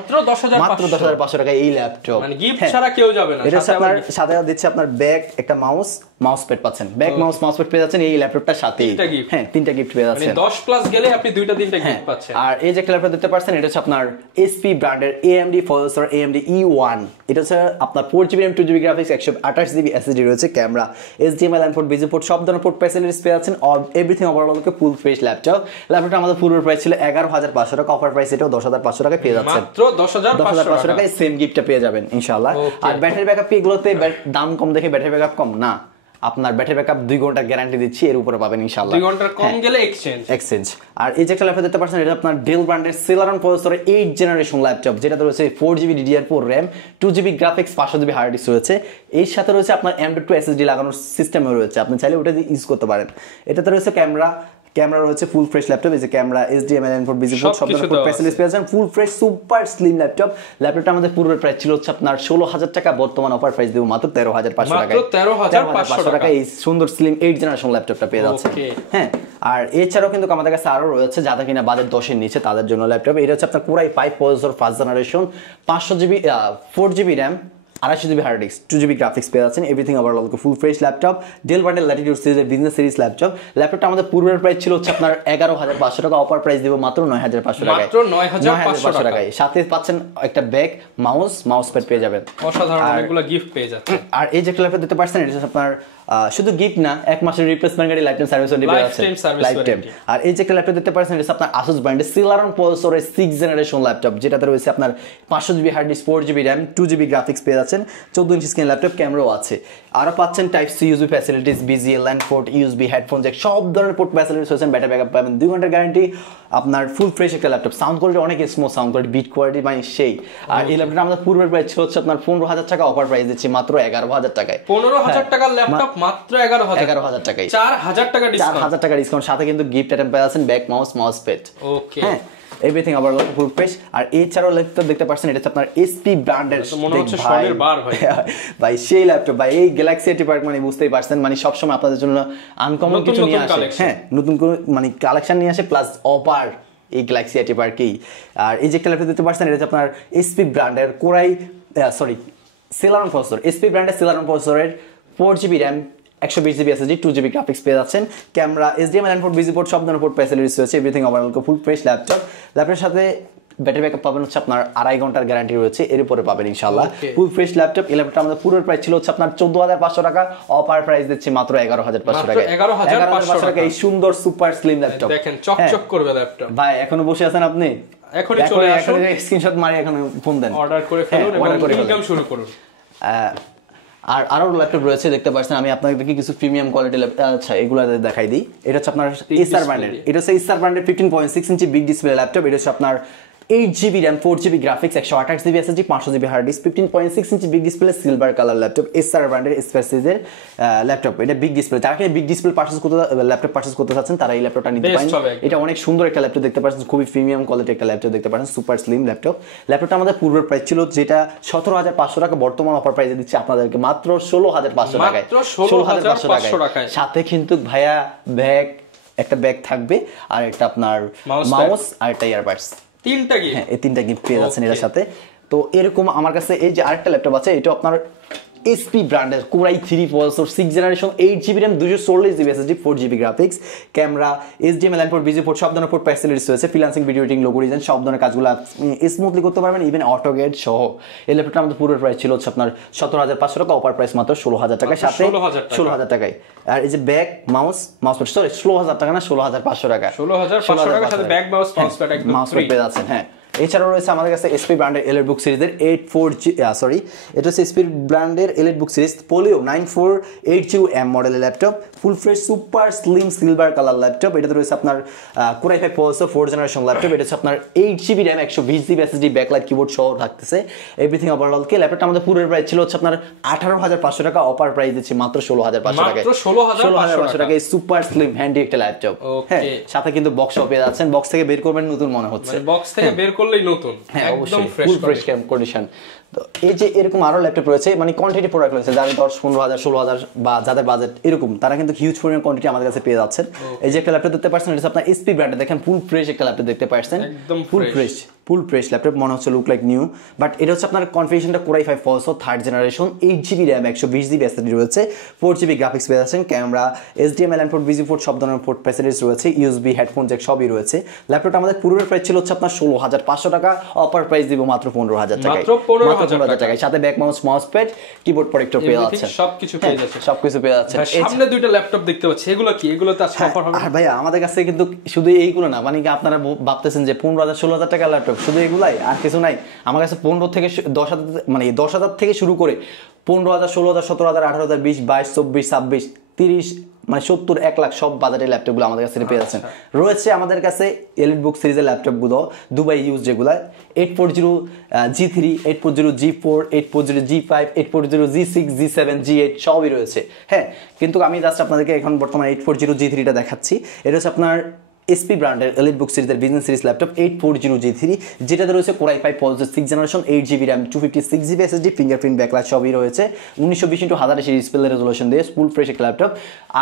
মাত্র 10,500 টাকায় এই ল্যাপটপ, মানে গিফট ছাড়া কেউ যাবে না। এটা আপনার সাথে দিচ্ছে আপনার ব্যাগ, একটা মাউস প্যাড পাচ্ছেন, ব্যাগ মাউস প্যাড পেয়ে যাচ্ছেন এই ল্যাপটপটার সাথে। হ্যাঁ 3টা গিফট পেয়ে যাচ্ছেন, মানে 10 প্লাস গেলে আপনি 2টা 3টা গিফট পাচ্ছেন। আর এই যে একটা ল্যাপটপ দিতে পারছেন, এটা হচ্ছে আপনার HP ব্র্যান্ডের AMD প্রসেসর AMD E1। এটা হচ্ছে আপনার 4GB RAM 2GB graphics 128GB SSD রয়েছে, camera HDMI LAN port VGA port সব ধরনের পোর্ট ফ্যাসিলিটিস পেয়ে যাচ্ছেন, everything overall full fresh laptop. ল্যাপটপটা আমাদের পূর্বের প্রাইস ছিল 11,500 টাকা, অফার প্রাইস এটাও 10,500 টাকায় পেয়ে যাচ্ছেন, মাত্র 10,500 টাকায় সেম গিফটটা পেয়ে যাবেন ইনশাআল্লাহ। আর ব্যাটারি ব্যাকআপ এগুলোতে দাম কম দেখে ব্যাটারি ব্যাকআপ কম না, আপনার ব্যাটারি ব্যাকআপ 2 ঘন্টার গ্যারান্টি দিচ্ছি, এর উপরে পাবেন ইনশাআল্লাহ। 2 ঘন্টার কম গেলে এক্সচেঞ্জ। আর এই যে একটা ল্যাপটপ দিতে পারছেন, এটা আপনার ডেল ব্র্যান্ডের Celeron প্রসেসরের 8 জেনারেশন ল্যাপটপ, যেটাতে রয়েছে 4GB DDR4 RAM 2GB graphics 500GB hard disk রয়েছে, এর সাথে রয়েছে আপনার M.2 SSD লাগানোর সিস্টেমও রয়েছে, আপনি চাইলে ওটা দিয়ে ইউজ করতে পারেন। এটাতে রয়েছে ক্যামেরা রয়েছে ফুল ফ্রেশ ল্যাপটপ, এই যে camera HDMI LAN port VGA port সব ধরনের ফ্যাসিলিটিস পেয়ে যাচ্ছেন, ফুল ফ্রেশ সুপার স্লিম ল্যাপটপ। ল্যাপটপটা আমাদের পূর্বের প্রাইস ছিল হচ্ছে আপনার 16,000 টাকা, বর্তমান অফার প্রাইস দেব মাত্র 13,500 টাকায়। মাত্র 13,500 টাকায় এই সুন্দর স্লিম 8 জেনারেশন ল্যাপটপটা পেয়ে যাচ্ছেন। হ্যাঁ, আর এছাড়াও কিন্তু আমাদের কাছে আরো রয়েছে যাদের কিনা বাজেট 10 এর নিচে তাদের জন্য ল্যাপটপ। এটা হচ্ছে আপনার Core i5 processor 1st generation 500GB 4GB RAM 2GB hard disk 2GB graphics পেয়ে যাচ্ছেন, everything overall full fresh laptop. Dell ব্র্যান্ডের ল্যাটিটিউড সিরিজের বিজনেস সিরিজ ল্যাপটপ। ল্যাপটপটা আমাদের পূর্বের প্রাইস ছিল হচ্ছে আপনার 11,500 টাকা, অফার প্রাইস দিব মাত্র 9,500 টাকায়, মাত্র 9,500 টাকায়। সাথে পাচ্ছেন একটা ব্যাগ, মাউস প্যাড পেয়ে যাবেন, অসাধারণ অনেকগুলো গিফট পেয়ে যাচ্ছেন। আর এই যে একটা ল্যাপটপ দিতে পারছেন, এটা আপনার শুধু গিফট না, 1 মাসের রিপ্লেসমেন্ট গাড়ি লাইফ টাইম সার্ভিস ওয়ারেন্টি পেয়ে যাচ্ছেন, লাইফ টাইম। আর এই যে একটা ল্যাপটপ দিতে পারছেন, এটা আপনার Asus ব্র্যান্ডের Celeron প্রসেসরের 6 জেনারেশন ল্যাপটপ, যেটাতে রয়েছে আপনার 500GB hard disk 4GB RAM 2GB graphics পেয়ে যাচ্ছেন, 14 ইঞ্চি স্ক্রিন ল্যাপটপ, ক্যামেরাও আছে। আরো পাচ্ছেন type C USB facilities, BGA LAN port, USB headphone jack সব ধরনের পোর্ট ফ্যাসিলিটিস রয়েছে, ব্যাটারি ব্যাকআপ পাবেন 2 ঘন্টার গ্যারান্টি। আপনার ফুল ফ্রেশ একটা ল্যাপটপ, সাউন্ড কোয়ালিটি অনেক smooth sound quality, beat quality মানে সেই। আর এই ল্যাপটপটা আমাদের পূর্বের প্রাইস ছিল হচ্ছে আপনার 15,000 টাকা, অফার প্রাইস দিচ্ছি মাত্র 11,000 টাকায়। 15,000 টাকার ল্যাপটপ মাত্র 11,000 টাকায়, 4,000 টাকা ডিসকাউন্ট, 4,000 টাকা ডিসকাউন্ট, সাথে কিন্তু গিফট আইটেম পেয়ে যাচ্ছেন, ব্যাক মাউস প্যাড। ওকে, হ্যাঁ এভরিথিং আবার ফুল ফ্রেশ। আর এছাড়াও ল্যাপটপ দেখতে পাচ্ছেন, এটা হচ্ছে আপনার SP ব্র্যান্ডের, মনে হচ্ছে শোনের বার ভাই সেই ল্যাপটপ ভাই, এই গ্যালাক্সি A পার্ক মানে বুঝতেই পারছেন, মানে সবসময় আপনাদের জন্য আনকমন কিছু নিয়ে আসে, হ্যাঁ নতুন মানে কালেকশন নিয়ে আসে, প্লাস অফার এই গ্যালাক্সি A পার্কেই। আর এই যে একটা ল্যাপটপ দিতে পারছেন, এটা হচ্ছে আপনার SP ব্র্যান্ডের Celeron প্রসেসর, SP ব্র্যান্ডের Celeron প্রসেসরের 4GB RAM 120GB SSD 2GB graphics পেয়ে যাচ্ছেন, camera HDMI LAN port VGA port সব ধরনের পোর্ট ফ্যাসিলিটিস রয়েছে, everything overall full fresh laptop. ল্যাপটপের সাথে ব্যাটারি ব্যাকআপ পাবেন হচ্ছে আপনার 2.5 ঘন্টার গ্যারান্টি রয়েছে, এর উপরে পাবেন ইনশাআল্লাহ ফুল ফ্রেশ ল্যাপটপ। এই ল্যাপটপটা আমাদের পুরো প্রাইস ছিল হচ্ছে আপনার 14,500 টাকা, অফার প্রাইস দিচ্ছি মাত্র 11,500 টাকা। 11,500 টাকা এই সুন্দর সুপার স্লিম ল্যাপটপ, দেখেন চকচক করবে ল্যাপটপ। ভাই এখনো বসে আছেন আপনি? এখনই চলে আসুন, স্ক্রিনশট মারি এখন ফোন দেন, অর্ডার করে ফেলুন এবং ইনকাম শুরু করুন। আর আরো ল্যাপটপ রয়েছে দেখতে পাচ্ছেন, আমি আপনাদেরকে কিছু প্রিমিয়াম কোয়ালিটি আচ্ছা এগুলো দেখাই দিই। এটা হচ্ছে আপনার Acer ব্র্যান্ডের, এটা হচ্ছে Acer ব্র্যান্ডের 15.6 ইঞ্চি বিগ ডিসপ্লে ল্যাপটপ। এটা হচ্ছে আপনার 8GB RAM 4GB গ্রাফিক্স 128GB SSD 500GB hard disk 15.6 inch big display silver colour laptop, Acer ব্র্যান্ডের স্পেসিজের ল্যাপটপ। এটা বিগ ডিসপ্লে, যারা বিগ ডিসপ্লে ল্যাপটপ পারচেজ করতে চাচ্ছেন তারা এই ল্যাপটপটা নিতে পারেন। এটা অনেক সুন্দর একটা ল্যাপটপ দেখতে পাচ্ছেন, খুবই প্রিমিয়াম কোয়ালিটি একটা ল্যাপটপ দেখতে পাচ্ছেন, সুপার স্লিম ল্যাপটপ। ল্যাপটপটা আমাদের পূর্বের প্রাইস ছিল যেটা 17,500 টাকা, বর্তমান অফার প্রাইসে দিচ্ছি আপনাদেরকে মাত্র 16,500 টাকায়, 16,500 টাকায়। সাথে কিন্তু ভাইয়া একটা ব্যাগ থাকবে, আর একটা আপনার মাউস আর একটা ইয়ারবাডস, 3টা গিফট, হ্যাঁ এই 3টা গিফট পেয়ে যাচ্ছেন এর সাথে। তো এরকম আমার কাছে এই যে আরেকটা ল্যাপটপ আছে, এটা আপনার SP ব্র্যান্ডের Core i3 processor 6 generation 8GB RAM 240GB SSD 4GB graphics, camera HDMI LAN port VGA port সব ধরনের পোর্ট ফ্যাসিলিটিস রয়েছে, freelancing video editing logo design সব ধরনের কাজগুলো স্মুথলি করতে পারবেন, ইভেন অটোগেট সহ। এই ল্যাপটপটা আমাদের পুরো প্রাইস ছিল হচ্ছে আপনার 17,500 টাকা, অফার প্রাইস মাত্র 16,000 টাকা, সাথে 16,000 টাকায়। আর এই যে ব্যাগ মাউস সরি 16,000 টাকা না 16,500 টাকা, 16,500 টাকার সাথে ব্যাগ মাউস প্যাড একদম ফ্রি পেয়ে যাচ্ছেন। হ্যাঁ এছাড়াও রয়েছে আমাদের কাছে SP ব্র্যান্ডের এলিট বুক সিরিজের এটা হচ্ছে SP ব্র্যান্ডের এলিট বুক সিরিজ পোলিও 9480M মডেলের laptop, full fresh super slim silver colour laptop. এটাতে রয়েছে আপনার Core i5 processor 4 generation laptop. এটা হচ্ছে আপনার 8GB RAM 120GB SSD backlight keyboard সহ থাকতেছে, এভরিথিং ওভারঅল কে। ল্যাপটপটা আমাদের পুরো প্রাইস ছিল হচ্ছে আপনার 18,500 টাকা, অফার প্রাইস দিচ্ছি মাত্র 16,500 টাকায়, 16,500 টাকায় সুপার স্লিম হ্যান্ডি একটা ল্যাপটপ। হ্যাঁ সাথে কিন্তু বক্সও পেয়ে যাচ্ছেন, বক্স থেকে বের করবেন নতুন মনে হচ্ছে, বক্স থেকে বের করলে বললেই নতুন, হ্যাঁ একদম অবশ্যই ফ্রেশ ফুল ফ্রেশ কন্ডিশন। তো এই যে এরকম আরো ল্যাপটপ রয়েছে, মানে কোয়ান্টিটি প্রোডাক্ট রয়েছে, যাদের 10-15 হাজার 16 হাজার বা যাদের বাজেট এরকম, তারা কিন্তু হিউজ পরিমাণ কোয়ান্টিটি আমাদের কাছে পেয়ে যাচ্ছেন। এই যে একটা ল্যাপটপ দেখতে পাচ্ছেন, এটা আপনার এসপি ব্র্যান্ডে, দেখেন ফুল ফ্রেশ একটা ল্যাপটপ দেখতে পাচ্ছেন, একদম ফুল ফ্রেশ ল্যাপটপ, মনে হচ্ছে লুক লাইক নিউ। বাট এটা হচ্ছে আপনার কনফিগারেশনটা Core i5 processor 3rd generation, 8GB RAM 120GB SSD রয়েছে, 4GB গ্রাফিক্স পেয়ে যাচ্ছেন, camera HDMI LAN port VGA port সব ধরনের পোর্ট ফ্যাসিলিটিস রয়েছে, USB হেডফোন জ্যাক সবই রয়েছে। ল্যাপটপটা আমাদের পূর্বের প্রাইস ছিল হচ্ছে আপনার 16,500 টাকা, অফার প্রাইস দিব মাত্র 15,000 টাকায়, মাত্র 15,000 টাকায়, সাথে back mouse pad keyboard protector পেয়ে যাচ্ছেন, সবকিছু পেয়ে যাচ্ছেন, সবকিছু পেয়ে যাচ্ছেন। সামনে দুইটা ল্যাপটপ দেখতে পাচ্ছি, এগুলো কি? এগুলো তো অফার হবে? আর ভাইয়া আমাদের কাছে কিন্তু শুধু এইগুলো না, মানে কি আপনারা ভাবতেছেন যে 15,000 16,000 টাকা ল্যাপটপ শুধু এগুলাই আর কিছু নাই। আমার কাছে 15 থেকে 10,000, মানে 10,000 থেকে শুরু করে 15,000 16,000 17,000 18,000 20 22 24 26 30, মানে 70 1 লাখ সব বাজারের ল্যাপটপগুলো আমাদের কাছে পেয়ে যাচ্ছেন। রয়েছে আমাদের কাছে এলিট বুক সিরিজের ল্যাপটপগুলো, দুবাই ইউজ যেগুলো 840 G3, 840 G4, 840 G5, 840 G6, G7, G8 সবই রয়েছে। হ্যাঁ, কিন্তু আমি জাস্ট আপনাদেরকে এখন বর্তমানে 840 G3টা দেখাচ্ছি। এটা হচ্ছে আপনার এসপি ব্র্যান্ডের এলিট বুক সিরিজের বিজনেস সিরিজ ল্যাপটপ 840 G3, যেটাতে রয়েছে Core i5 processor 6th generation, 8GB RAM, 256GB SSD, fingerprint backlight সবই রয়েছে, 1920x1080 ডিসপ্লে রেজোলিউশন দিয়ে ফুল ফ্রেশ একটা ল্যাপটপ।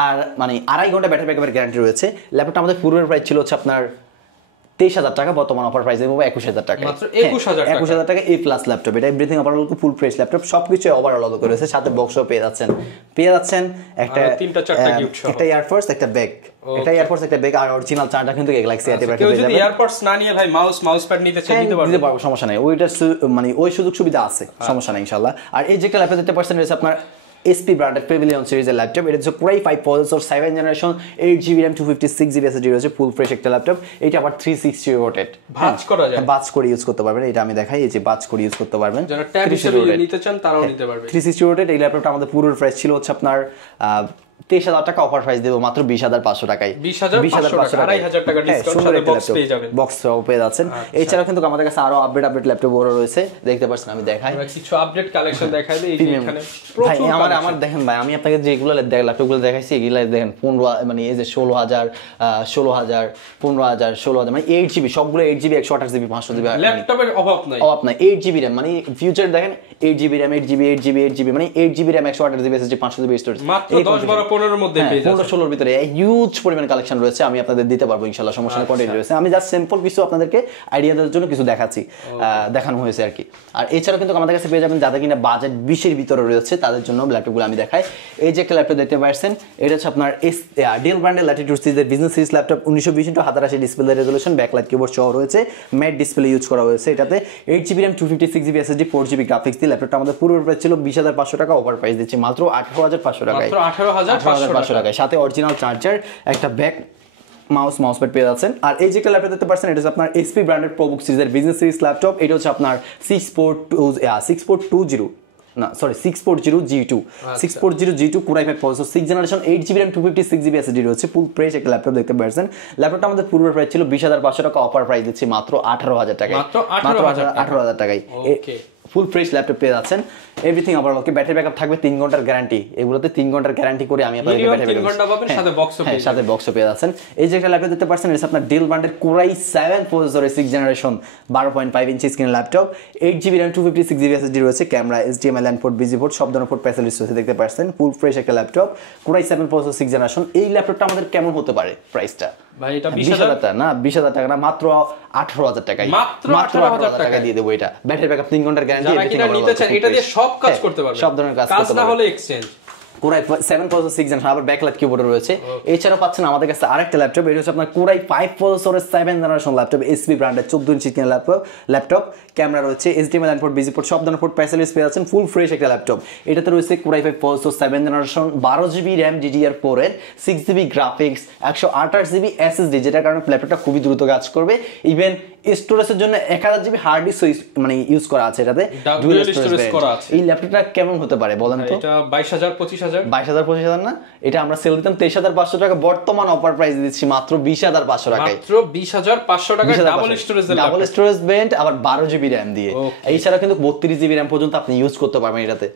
আর মানে 2.5 ঘন্টা ব্যাটারি ব্যাকআপের গ্যারান্টি রয়েছে। ল্যাপটপটা আমাদের পূর্বের প্রাইস ছিল হচ্ছে আপনার 23,000 টাকা, বর্তমান অফার প্রাইস দেবো 21,000 টাকা, মাত্র 21,000 টাকা। এ প্লাস ল্যাপটপ, এটা everything overall full fresh laptop, সবকিছু ওভারঅল রয়েছে, সাথে বক্সও পেয়ে যাচ্ছেন একটা 3-4টা গিফট সহ, একটা এয়ারফোর্স, একটা ব্যাগ, একটা এয়ারফোর্স, একটা ব্যাগ, আর অরিজিনাল চার্জার কিন্তু গ্যালাক্সি আইতে কেউ যদি এয়ারপডস না নিয়ে ভাই মাউস প্যাড নিতে চায় নিতে পারবে, সমস্যা নাই, ওইটা মানে ওই সুযোগ সুবিধা আছে, সমস্যা নাই ইনশাআল্লাহ। আর এই যে একটা ল্যাপটপ দেখতে পাচ্ছেন, এটা আপনার এসপি ব্র্যান্ডের প্যাভিলিয়ন সিরিজের ল্যাপটপ, এটা হচ্ছে Core i5 processor 7th generation, 8GB RAM, 256GB SSD রয়েছে, ফুল ফ্রেশ একটা ল্যাপটপ। এটা আবার 360 রোটেট, ভাঁজ করা যায়, ভাঁজ করে ইউজ করতে পারবেন। এটা আমি দেখাই, এই যে ভাঁজ করে ইউজ করতে পারবেন, যারা ট্যাব হিসেবে নিতে চান তারাও নিতে পারবে। 360 রোটেট। এই ল্যাপটপটা আমাদের পুরো প্রাইস ছিল হচ্ছে আপনার 23,000 টাকা, অফার প্রাইস দেবো মাত্র 20,500 টাকায়, 20,500 টাকা, 2,500 টাকা ডিসকাউন্ট, সাথে বক্স পেয়ে যাবেন, বক্স সহ পেয়ে যাচ্ছেন। এছাড়াও কিন্তু আমাদের কাছে আরো আপডেট ল্যাপটপ বড় রয়েছে, দেখতে পাচ্ছেন, আমি দেখাই, আমরা কিছু আপডেট কালেকশন দেখাই দেই। এই যে এখানে ভাই আমার দেখেন ভাই, আমি আপনাকে যেগুলো ল্যাপটপগুলো দেখাইছি, এগুলো দেখেন 15, মানে এই যে 16,000 16,000 15,000 16,000, মানে 8GB, সবগুলো 8GB 128GB 500GB ল্যাপটপের অভাব নাই, 8GB RAM, মানে ফিউচার দেখেন 8GB RAM, 8GB, মানে 8GB RAM 128GB SSD 500GB storage, মাত্র 10 12 15 এর মধ্যে পেয়ে যাবেন। 15-16 ভিতরে হিউজ পরিমাণ কালেকশন রয়েছে, আমি আপনাদের দিতে পারবো ইনশাআল্লাহ, সমস্যা নেই, কোয়ান্টিটি রয়েছে। আমি জাস্ট সিম্পল কিছু আপনাদেরকে আইডিয়া দেওয়ার জন্য কিছু দেখাচ্ছি, দেখানো হয়েছে আর কি। আর এছাড়াও কিন্তু আমাদের কাছে পেয়ে যাবেন যাদের কিনা বাজেট 20 এর ভিতরে রয়েছে, তাদের জন্য ল্যাপটপগুলো আমি দেখাই। এই যে একটা ল্যাপটপ দেখতে পাচ্ছেন, এটা হচ্ছে আপনার ডেল ব্র্যান্ডের ল্যাটিটিউড সিরিজের business series laptop, 1920x1080 display resolution, backlight keyboard সহ রয়েছে, ম্যাট ডিসপ্লে ইউজ করা হয়েছে। এটাতে 8GB RAM, 256GB SSD, 4GB graphics দিয়ে ল্যাপটপটা আমাদের পূর্বের প্রাইস ছিল 20,500 টাকা, ওভার প্রাইস দিচ্ছি মাত্র 18,500 টাকায়, মাত্র 18,500 টাকায়, সাথে অরিজিনাল চার্জার, একটা ব্যাগ, মাউস প্যাড পেয়ে যাচ্ছেন। আর এই যে একটা ল্যাপটপ দেখতে পাচ্ছেন, এটা হচ্ছে আপনার এসপি ব্র্যান্ডের প্রোবুক সিরিজের বিজনেস সিরিজ ল্যাপটপ। এটা হচ্ছে আপনার 640 G2, 640 G2 Core i5 processor 6th generation, 8GB RAM, 256GB SSD রয়েছে, ফুল ফ্রেশ একটা ল্যাপটপ দেখতে পাচ্ছেন। ল্যাপটপটা আমাদের পূর্বের প্রাইস ছিল 20,500 টাকা, অফার প্রাইস দিচ্ছি মাত্র 18,000 টাকায়, মাত্র 18,000 টাকায়। ওকে, ফুল ফ্রেশ ল্যাপটপ পেয়ে যাচ্ছেন, এভরিথিং ওভারঅল ওকে। ব্যাটারি ব্যাকআপ থাকবে 3 ঘন্টার গ্যারান্টি, এগুলোতে 3 ঘন্টার গ্যারান্টি করে আমি আপনাদের ব্যাটারি ব্যাকআপ 3 ঘন্টা পাবেন, সাথে বক্সও পেয়ে যাবেন, সাথে বক্সও পেয়ে যাচ্ছেন। এই যে একটা ল্যাপটপ দেখতে পাচ্ছেন, এটা আপনার ডেল ব্র্যান্ডের Core i7 প্রসেসরের 6th generation, 12.5 inch screen laptop, 8GB RAM, 256GB SSD রয়েছে, camera, HDMI LAN port, VGA port সব ধরনের পোর্ট ফ্যাসিলিটিস রয়েছে, দেখতে পাচ্ছেন, ফুল ফ্রেশ একটা laptop, Core i7 processor 6th generation. এই ল্যাপটপটা আমাদের কেমন হতে পারে প্রাইসটা? ভাই এটা 20,000 টাকা না, 20,000 টাকা না, মাত্র 18,000 টাকায়, মাত্র 18,000 টাকা দিয়ে দেবো। এটা ব্যাটারি ব্যাকআপ 3 ঘন্টার গ্যারান্টি, এটা দিয়ে সব কাজ করতে পারবে, সব ধরনের কাজ না হলে exchange. Core i7 processor 6th generation, আবার ব্যাকলাইট কিবোর্ড রয়েছে। এছাড়াও পাচ্ছেন আমাদের কাছে আরেকটা ল্যাপটপ, এটা হচ্ছে আপনার Core i5 প্রসেসরের 7th জেনারেশন ল্যাপটপ, এসপি ব্র্যান্ডের 14 ইঞ্চি স্ক্রিন ল্যাপটপ, ক্যামেরা রয়েছে, HDMI LAN port, VGA port সব ধরনের পোর্ট ফ্যাসিলিটিস পেয়ে যাচ্ছেন, ফুল ফ্রেশ একটা ল্যাপটপ। এটাতে রয়েছে Core i5 processor 7th generation, 12GB RAM DDR4 এর, 6GB গ্রাফিক্স, 128GB SSD, যেটার কারণে ল্যাপটপটা খুবই দ্রুত কাজ করবে। ইভেন স্টোরেজের জন্য 1000GB হার্ড ডিস্ক মানে ইউজ করা আছে, এটাতে ডুয়াল স্টোরেজ করা আছে। এই ল্যাপটপটা কেমন হতে পারে বলেন তো? এটা 22,000 25,000 না, এটা আমরা সেল দিতাম 23,500 টাকা, বর্তমান অফার প্রাইস দিচ্ছি মাত্র 20,500 টাকায়, মাত্র 20,500 টাকা, ডাবল স্টোরেজ ভেরিয়েন্ট, আবার 12GB RAM দিয়ে। এছাড়া কিন্তু 32GB RAM পর্যন্ত আপনি ইউজ করতে পারবেন এটাতে।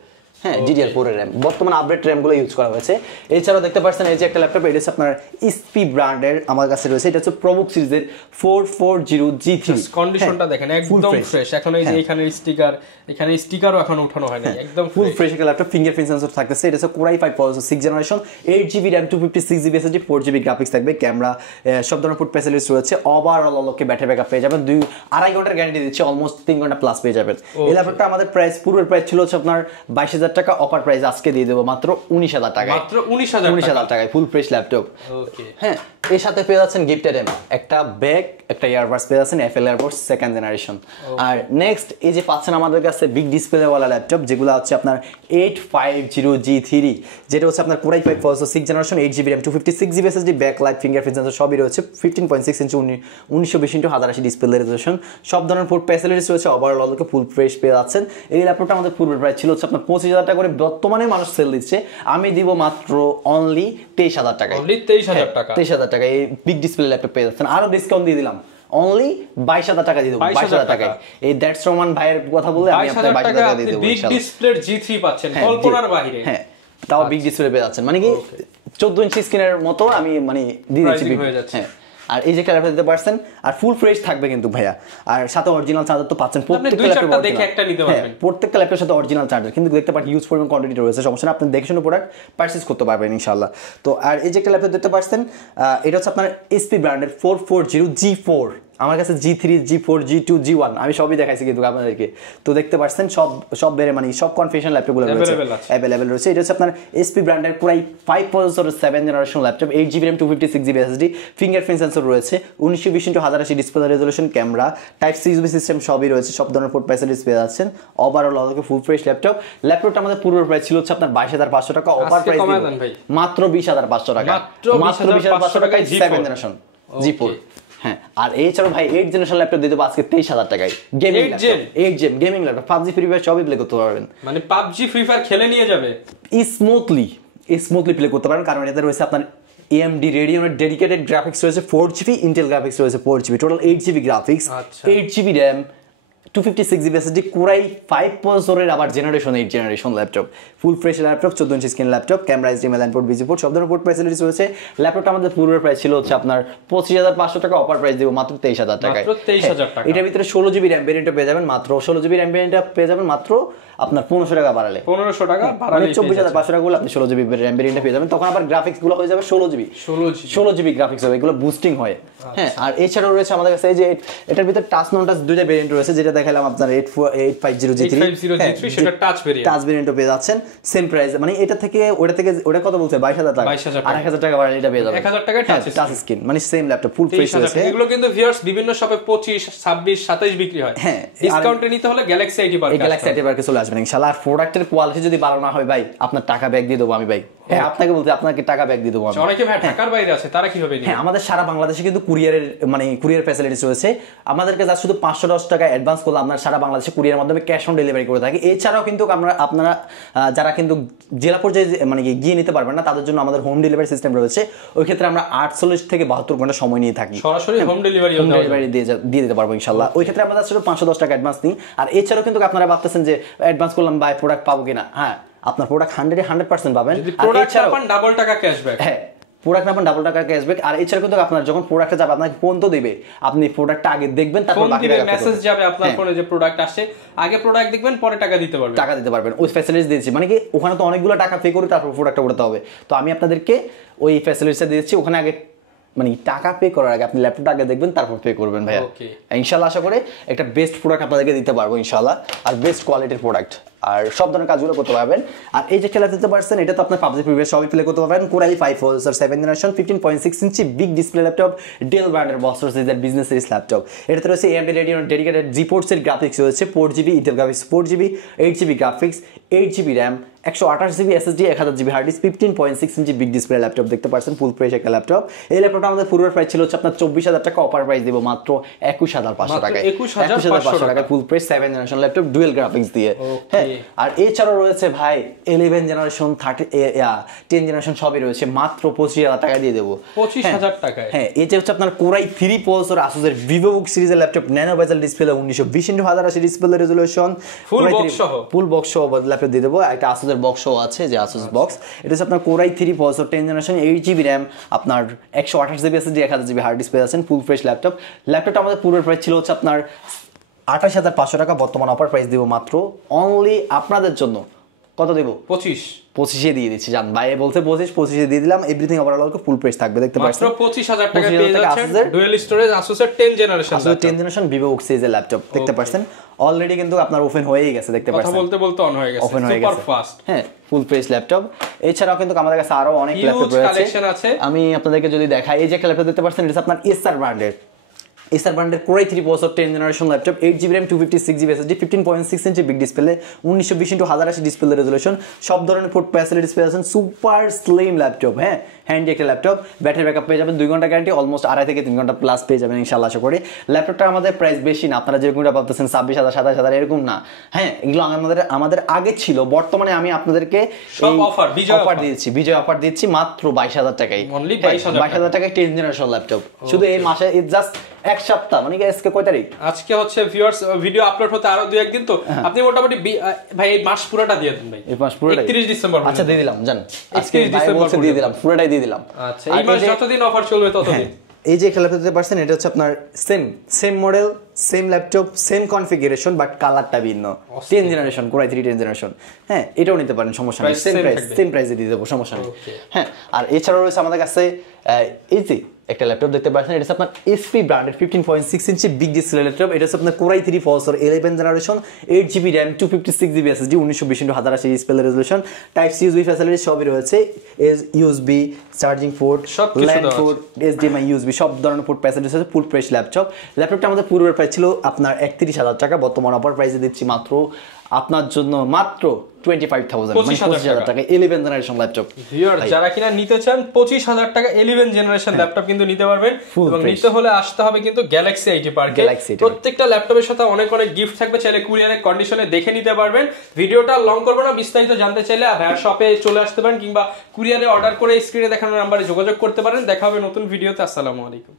হ্যাঁ DDR4 এর র্যাম, বর্তমানে আপডেট র্যাম গুলো ইউজ করা হয়েছে। এছাড়াও দেখতে পাচ্ছেন এই যে একটা ল্যাপটপ, এটা হচ্ছে আপনার SP ব্র্যান্ডের আমার কাছে রয়েছে, এটা হচ্ছে প্রবুক সিরিজের 440G3। কন্ডিশনটা দেখেন একদম ফ্রেশ, এখন এই যে এখানে স্টিকারও এখন উঠানো হয় না, একদম ফুল ফ্রেশ একটা ল্যাপটপ, ফিঙ্গারপ্রিন্ট সেন্সর থাকতেছে। এটা হচ্ছে Core i5 processor 6th generation, 8GB RAM 256GB SSD 4GB graphics থাকবে, ক্যামেরা সব ধরনের ফুড ফ্যাসিলিটিস রয়েছে। ওভারঅল অলকে ব্যাটারি ব্যাকআপ পেয়ে যাবেন, 2.5 ঘন্টার গ্যারান্টি দিচ্ছে, অলমোস্ট 3 ঘন্টা প্লাস পেয়ে যাবেন। এই ল্যাপটপটা আমাদের প্রাইস, পূর্বের প্রাইস ছিল হচ্ছে আপনার 22,000 টাকা, অফার প্রাইস আজকে দিয়ে দেবো মাত্র 19,000 টাকায়। মাত্র 19,000 টাকায় ফুল ফ্রেশ ল্যাপটপ। ওকে, হ্যাঁ, এর সাথে পেয়ে যাচ্ছেন গিফটেড একটা ব্যাগ, একটা ইয়ারবাডস পেয়ে যাচ্ছেন FL Airpods 2nd জেনারেশন। আর নেক্সট এই যে পাচ্ছেন আমাদের কাছে বিগ ডিসপ্লে ওয়ালা ল্যাপটপ, যেগুলো হচ্ছে আপনার 850G3, যেটা হচ্ছে আপনার Core i5 processor 6th generation, 8GB RAM 256GB SSD, backlight, fingerprint sensor সবই রয়েছে, 15.6 ইঞ্চি 1920x1080 ডিসপ্লে রেজোলিউশন, সব ধরনের ফুড ফ্যাসিলিটিস রয়েছে। ওভারঅল অলকে ফুল ফ্রেশ পেয়ে যাচ্ছেন। এই ল্যাপটপটা আমাদের পূর্বের প্রাইস ছিল হচ্ছে আপনার 25,000 টাকা করে, বর্তমানে মানুষ সেল দিচ্ছে, আমি দিব মাত্র অনলি 23,000 টাকায়। অনলি 23,000 টাকা, 23,000 টাকা এই বিগ ডিসপ্লে ল্যাপটপ পেয়ে যাচ্ছেন। আরো ডিসকাউন্ট দিয়ে দিলাম, অনলি 22,000 টাকা দিয়ে দেবো, 22,000 টাকায়। এই দ্যাটস রহমান ভাইয়ের কথা বলে আমি আপনাকে 22,000 টাকা দিয়ে দেবো। বিগ ডিসপ্লের G3 পাচ্ছেন কল্পনার বাইরে। হ্যাঁ, তাও বিগ ডিসপ্লে পেয়ে যাচ্ছেন, মানে কি 14 ইঞ্চি স্ক্রিনের মতো আমি মানে দিয়ে দিচ্ছি। হ্যাঁ, আর এই যে একটা ল্যাপটপ দিতে পারছেন, আর ফুল ফ্রেশ থাকবে কিন্তু ভাইয়া, আর সাথে অরিজিনাল চার্জার তো পাচ্ছেন। প্রত্যেকটা ল্যাপটপ দেখে একটা নিতে পারবেন, প্রত্যেকটা ল্যাপটপের সাথে অরিজিনাল চার্জার, কিন্তু দেখতে পাচ্ছেন হিউজ পরিমাণ কোয়ান্টিটি রয়েছে, সমস্যা না, আপনি দেখে শুনে প্রোডাক্ট পারচেজ করতে পারবেন ইনশাআল্লাহ। তো আর এই যে একটা ল্যাপটপ দিতে পারছেন, এটা হচ্ছে আপনার SP ব্র্যান্ডের 440G4, আমার কাছে G3, G4, G2, G1 আমি সবই দেখাইছি কিন্তু আপনাদেরকে। তো দেখতে পাচ্ছেন সব বেড়ে মানে সব কনফিগারেশন ল্যাপটপগুলো রয়েছে, अवेलेबल রয়েছে। এটা হচ্ছে আপনার SP ব্র্যান্ডের Core i5 processor 7th generation laptop, 8GB RAM 256GB SSD, fingerprint sensor রয়েছে, 1920x1080 display resolution, camera, type C USB system সবই রয়েছে, সব ধরনের ফুড ফ্যাসিলিটিস পেয়ে যাচ্ছেন। ওভারঅল অলকে ফুল ফ্রেশ ল্যাপটপ। ল্যাপটপটা আমাদের পূর্বের প্রাইস ছিল হচ্ছে আপনার 22,500 টাকা, অফার প্রাইস মাত্র 20,500 টাকা, মাত্র 20,500 টাকায় 7th জেনারেশন G4। হ্যাঁ, আর এছাড়াও ভাই 8th জেনারেশন ল্যাপটপ দিয়ে দেবো আজকে 23,000 টাকায়, gaming laptop, 8 gen gaming laptop, PUBG free fire সবই প্লে করতে পারবেন, মানে PUBG ফ্রি ফায়ার খেলে নিয়ে যাবে স্মুথলি প্লে করতে পারবেন, কারণ এতে রয়েছে আপনার AMD Radeon ডেডিকেটেড গ্রাফিক্স রয়েছে 4GB, ইন্টেল গ্রাফিক্স রয়েছে 4GB, total 8GB graphics, 8GB RAM 256GB SSD, Core i5 প্রসেসরের আবার generation 8 generation laptop, full fresh laptop, 14 inch screen laptop, camera, HDMI port, VGA port, সব ধরনের port facilities রয়েছে। ল্যাপটপটা আমাদের পূর্বের প্রাইস ছিল হচ্ছে আপনার 25,500 টাকা, অফার প্রাইস দেবো মাত্র 23,000 টাকায়। এটার ভিতরে 16GB RAM ভেরিয়েন্ট পেয়ে যাবেন মাত্র, 16GB RAM ভেরিয়েন্ট পেয়ে যাবেন মাত্র আপনার 1500 টাকা বাড়ালে, 1500 টাকা বাড়ালে 24,500 টাকা গুলো আপনি 16GB RAM ভেরিয়েন্ট পেয়ে যাবেন, তখন আবার গ্রাফিক্স গুলো হয়ে যাবে 16GB গ্রাফিক্স হবে, এগুলো বুস্টিং হয়। হ্যাঁ, আর এছাড়াও রয়েছে আমাদের কাছে এই যে এটার ভিতরে টাচ নন টাচ দুইটা ভেরিয়েন্ট রয়েছে, যেটা দেখালাম আপনার 850G3, সেটা টাচ ভেরিয়েন্টও পেয়ে যাচ্ছেন সেম প্রাইস, মানে এটা থেকে ওটা কত বলছে 22,000 টাকা, আর 1,000 টাকা বাড়ালে এটা পেয়ে যাবেন 1,000 টাকা টাচ স্ক্রিন, মানে সেম ল্যাপটপ ফুল ফ্রেশ রয়েছে। এগুলো কিন্তু ভিউয়ার্স বিভিন্ন শপে 25, 26, 27 বিক্রি হয়। হ্যাঁ, ডিসকাউন্টে নিতে হলে গ্যালাক্সি আইটি পার্কে চলে আসবেন ইনশাআল্লাহ। আর প্রোডাক্টের কোয়ালিটি যদি ভালো না হয় ভাই, আপনার টাকা ব্যাক দিয়ে দেবো আমি ভাই। হ্যাঁ, আপনাকে বলতে আপনাকে টাকা ব্যাক দিয়ে দেবো আমি। অনেকে ভাই ঢাকার বাইরে আছে, তারা কিভাবে নিবে? হ্যাঁ, আমাদের সারা বাংলাদেশে কিন্তু কুরিয়ার ফ্যাসিলিটিস রয়েছে। আমাদেরকে যা শুধু 510 টাকা অ্যাডভান্স করলে আপনার সারা বাংলাদেশে কুরিয়ার মাধ্যমে ক্যাশ অন ডেলিভারি করে থাকি। এছাড়াও কিন্তু আপনারা যারা কিন্তু জেলা পর্যায়ে মানে গিয়ে নিতে পারবেন না, তাদের জন্য আমাদের হোম ডেলিভারি সিস্টেম রয়েছে। ওই ক্ষেত্রে আমরা 48 থেকে 72 ঘন্টা সময় নিয়ে থাকি, সরাসরি হোম ডেলিভারি দিয়ে দিতে পারবো ইনশাআল্লাহ। ওই ক্ষেত্রে আমাদের শুধু 510 টাকা অ্যাডভান্স নিই। আর এছাড়াও কিন্তু আপনারা ভাবতেছেন যে অ্যাডভান্স করলাম ভাই প্রোডাক্ট পাবো কিনা, হ্যাঁ, আপনার প্রোডাক্ট 100% পাবেন। আর এছাড়াও ডাবল টাকা ক্যাশব্যাক, হ্যাঁ, প্রোডাক্ট নাপান ডাবল টাকা ক্যাশব্যাক। আর এছাড়া কিন্তু আপনার যখন প্রোডাক্টে যাবে আপনাকে ফোন তো দিবে, আপনি প্রোডাক্টটা আগে দেখবেন, তারপর বাকি টাকা মেসেজ যাবে আপনার ফোনে যে প্রোডাক্ট আসছে, আগে প্রোডাক্ট দেখবেন, পরে টাকা দিতে পারবেন। ওই ফ্যাসিলিটিস দিয়েছি, মানে কি ওখানে তো অনেকগুলো টাকা পে করে তারপর প্রোডাক্টটা উঠাতে হবে। তো আমি আপনাদেরকে ওই ফ্যাসিলিটিসটা দিয়েছি, ওখানে আগে মানে টাকা পে করার আগে আপনি ল্যাপটপটা আগে দেখবেন, তারপর পে করবেন ভাইয়া। ইনশাআল্লাহ আশা করে একটা বেস্ট প্রোডাক্ট আপনাদেরকে দিতে পারবো ইনশাআল্লাহ, আর বেস্ট কোয়ালিটির প্রোডাক্ট, আর সব ধরনের কাজগুলো করতে পারবেন। আর এই যে খেলা দিতে পারছেন, এটা তো আপনার PUBG প্রিভিয়াস সবই প্লে করতে পারবেন। Core i5 processor 7th generation, 15.6 inch big display laptop, Dell ব্র্যান্ডের বক্সর সিরিজের বিজনেস সিরিজ ল্যাপটপ। এটাতে রয়েছে AMD Radeon ডেডিকেটেড GeForce এর গ্রাফিক্স রয়েছে 4GB, Intel graphics 4GB, 8GB graphics, 8GB RAM, 128GB SSD, 1000GB hard disk, 15.6 inch big display laptop দেখতে পাচ্ছেন, full fresh একটা ল্যাপটপ। এই ল্যাপটপটা আমাদের পূর্বের প্রাইস ছিল হচ্ছে আপনার 24,000 টাকা, অফার প্রাইস দেব মাত্র 21,500 টাকায়, 21,500 টাকায় full fresh 7th generation laptop dual graphics দিয়ে। হ্যাঁ, আর এছাড়াও রয়েছে ভাই 11 জেনারেশন 10 জেনারেশন সবই রয়েছে মাত্র 25,000 টাকা দিয়ে দেবো। 25,000 টাকায়? হ্যাঁ, এটা হচ্ছে আপনার কোরাই 3 প্রসেসর আসুসের ভিভোবুক সিরিজের ল্যাপটপ, ন্যানো বেজেল display, 1920x1080 display resolution, full box সহ ল্যাপটপ দিয়ে দেবো। একটা আসুসের বক্সও আছে, যে আসুস বক্স। এটা হচ্ছে আপনার core i 3 processor 10 generation, 8GB RAM, আপনার 128GB SSD, 1000GB hard display আছেন, ফুল ফ্রেশ ল্যাপটপটা আমাদের পূর্বের প্রাইস ছিল হচ্ছে আপনার 28,500 টাকা, বর্তমান অফার প্রাইস দিব মাত্র অনলি আপনাদের জন্য কত দেব? 25 দিয়ে দিচ্ছি। জান ভাই বলতে 25 দিয়ে দিলাম। এভরিথিং ওভারঅল ফুল প্রাইস থাকবে, দেখতে পাচ্ছেন মাত্র 25,000 টাকা পেয়ে যাচ্ছেন ডুয়াল স্টোরেজ আসুসের 10 জেনারেশন ভিভোবুক সিরিজের ল্যাপটপ, দেখতে পাচ্ছেন অলরেডি কিন্তু আপনার ওপেন হয়েই গেছে, দেখতে পাচ্ছেন কথা বলতে অন হয়ে গেছে, সুপার ফাস্ট। হ্যাঁ, ফুল প্রাইস ল্যাপটপ। এছাড়াও কিন্তু আমাদের কাছে আরো অনেক ল্যাপটপ রয়েছে, আমি আপনাদেরকে যদি দেখাই, এই যে একটা ল্যাপটপ দেখতে পাচ্ছেন, এটা আপনার এসআর ব্র্যান্ডের core i 3 processor 10 generation laptop, 8GB RAM, 256GB SSD, 15.6 inch big display, 1920x1080 display resolution, সব ধরনের পোর্ট ফ্যাসিলিটিস পেয়ে যাচ্ছেন, সুপার স্লিম ল্যাপটপ। হ্যাঁ, হ্যান্ডি একটা ল্যাপটপ, ব্যাটারি ব্যাকআপ পেয়ে যাবেন 2 ঘন্টা গ্যারান্টি, অলমোস্ট 2.5 থেকে 3 ঘন্টা প্লাস পেয়ে যাবেন ইনশাআল্লাহ, আশা করি। ল্যাপটপটা আমাদের প্রাইস বেশি না, আপনারা যেরকমটা ভাবতেছেন 26,000 27,000 এরকম না। হ্যাঁ, এগুলো আমাদের আগে ছিল, বর্তমানে আমি আপনাদেরকে সব অফার দিয়েছি, বিজয় অফার দিচ্ছি মাত্র 22,000 টাকায়, অনলি 22,000 টাকায় 10 জেনারেশন ল্যাপটপ। শুধু এই মাসে জাস্ট এক সপ্তাহ, মানে আজকে কয় তারিখ? আজকে হচ্ছে ভিউয়ার্স ভিডিও আপলোড হতে আরো 2-1 দিন, তো আপনি মোটামুটি ভাই এই মাস পুরোটা দিয়ে দেন ভাই। এই মাস পুরোটা 31 ডিসেম্বর। আচ্ছা, দিয়ে দিলাম, জান আজকে ডিসেম্বর দিয়ে দিলাম, পুরোটাই দিয়ে দিলাম। আচ্ছা, এই মাস যতদিন অফার চলবে ততদিন। এই যে ল্যাপটপ দিতে পারছেন, এটা হচ্ছে আপনার same model, same laptop, same configuration, but কালারটা ভিন্ন। 10 জেনারেশন, কোরাই 3 10 জেনারেশন। হ্যাঁ, এটাও নিতে পারেন, সমস্যা নেই, সেম প্রাইসে দিয়ে দেবো, সমস্যা নেই। হ্যাঁ, আর এছাড়াও রয়েছে আমাদের কাছে এই যে একটা ল্যাপটপ দেখতে পাচ্ছেন, এটা হচ্ছে আপনার এসপি ব্র্যান্ডের 15.6 ইঞ্চি বিগ ডিসপ্লে ল্যাপটপ। এটা হচ্ছে আপনার core i 3 processor 11 generation, 8GB RAM, 256GB SSD, 1920x1080 display resolution, type C USB facility সবই রয়েছে, USB charging port, LAN port, HDMI USB, সব ধরনের পোর্ট ফ্যাসিলিটি আছে, ফুল ফ্রেশ ল্যাপটপটা আমাদের পূর্বের প্রাইস ছিল আপনার 31,000 টাকা, বর্তমান অফার প্রাইসে দিচ্ছি মাত্র আপনার জন্য মাত্র 25,000 টাকা 11 জেনারেশন ল্যাপটপ। যারা কিনা নিতে চান 25,000 টাকা 11 জেনারেশন ল্যাপটপ কিন্তু নিতে পারবেন, এবং নিতে হলে আসতে হবে কিন্তু গ্যালাক্সি আইটি পার্কে। প্রত্যেকটা ল্যাপটপের সাথে অনেক গিফট থাকবে, চাইলে কুরিয়ারের কন্ডিশনে দেখে নিতে পারবেন। ভিডিওটা লং করবো না, বিস্তারিত জানতে চাইলে ভাইয়ার শপে চলে আসতে পারেন, কিংবা কুরিয়ারে অর্ডার করে স্ক্রিনে দেখানো নাম্বারে যোগাযোগ করতে পারেন। দেখা হবে নতুন ভিডিওতে। আসসালামু আলাইকুম।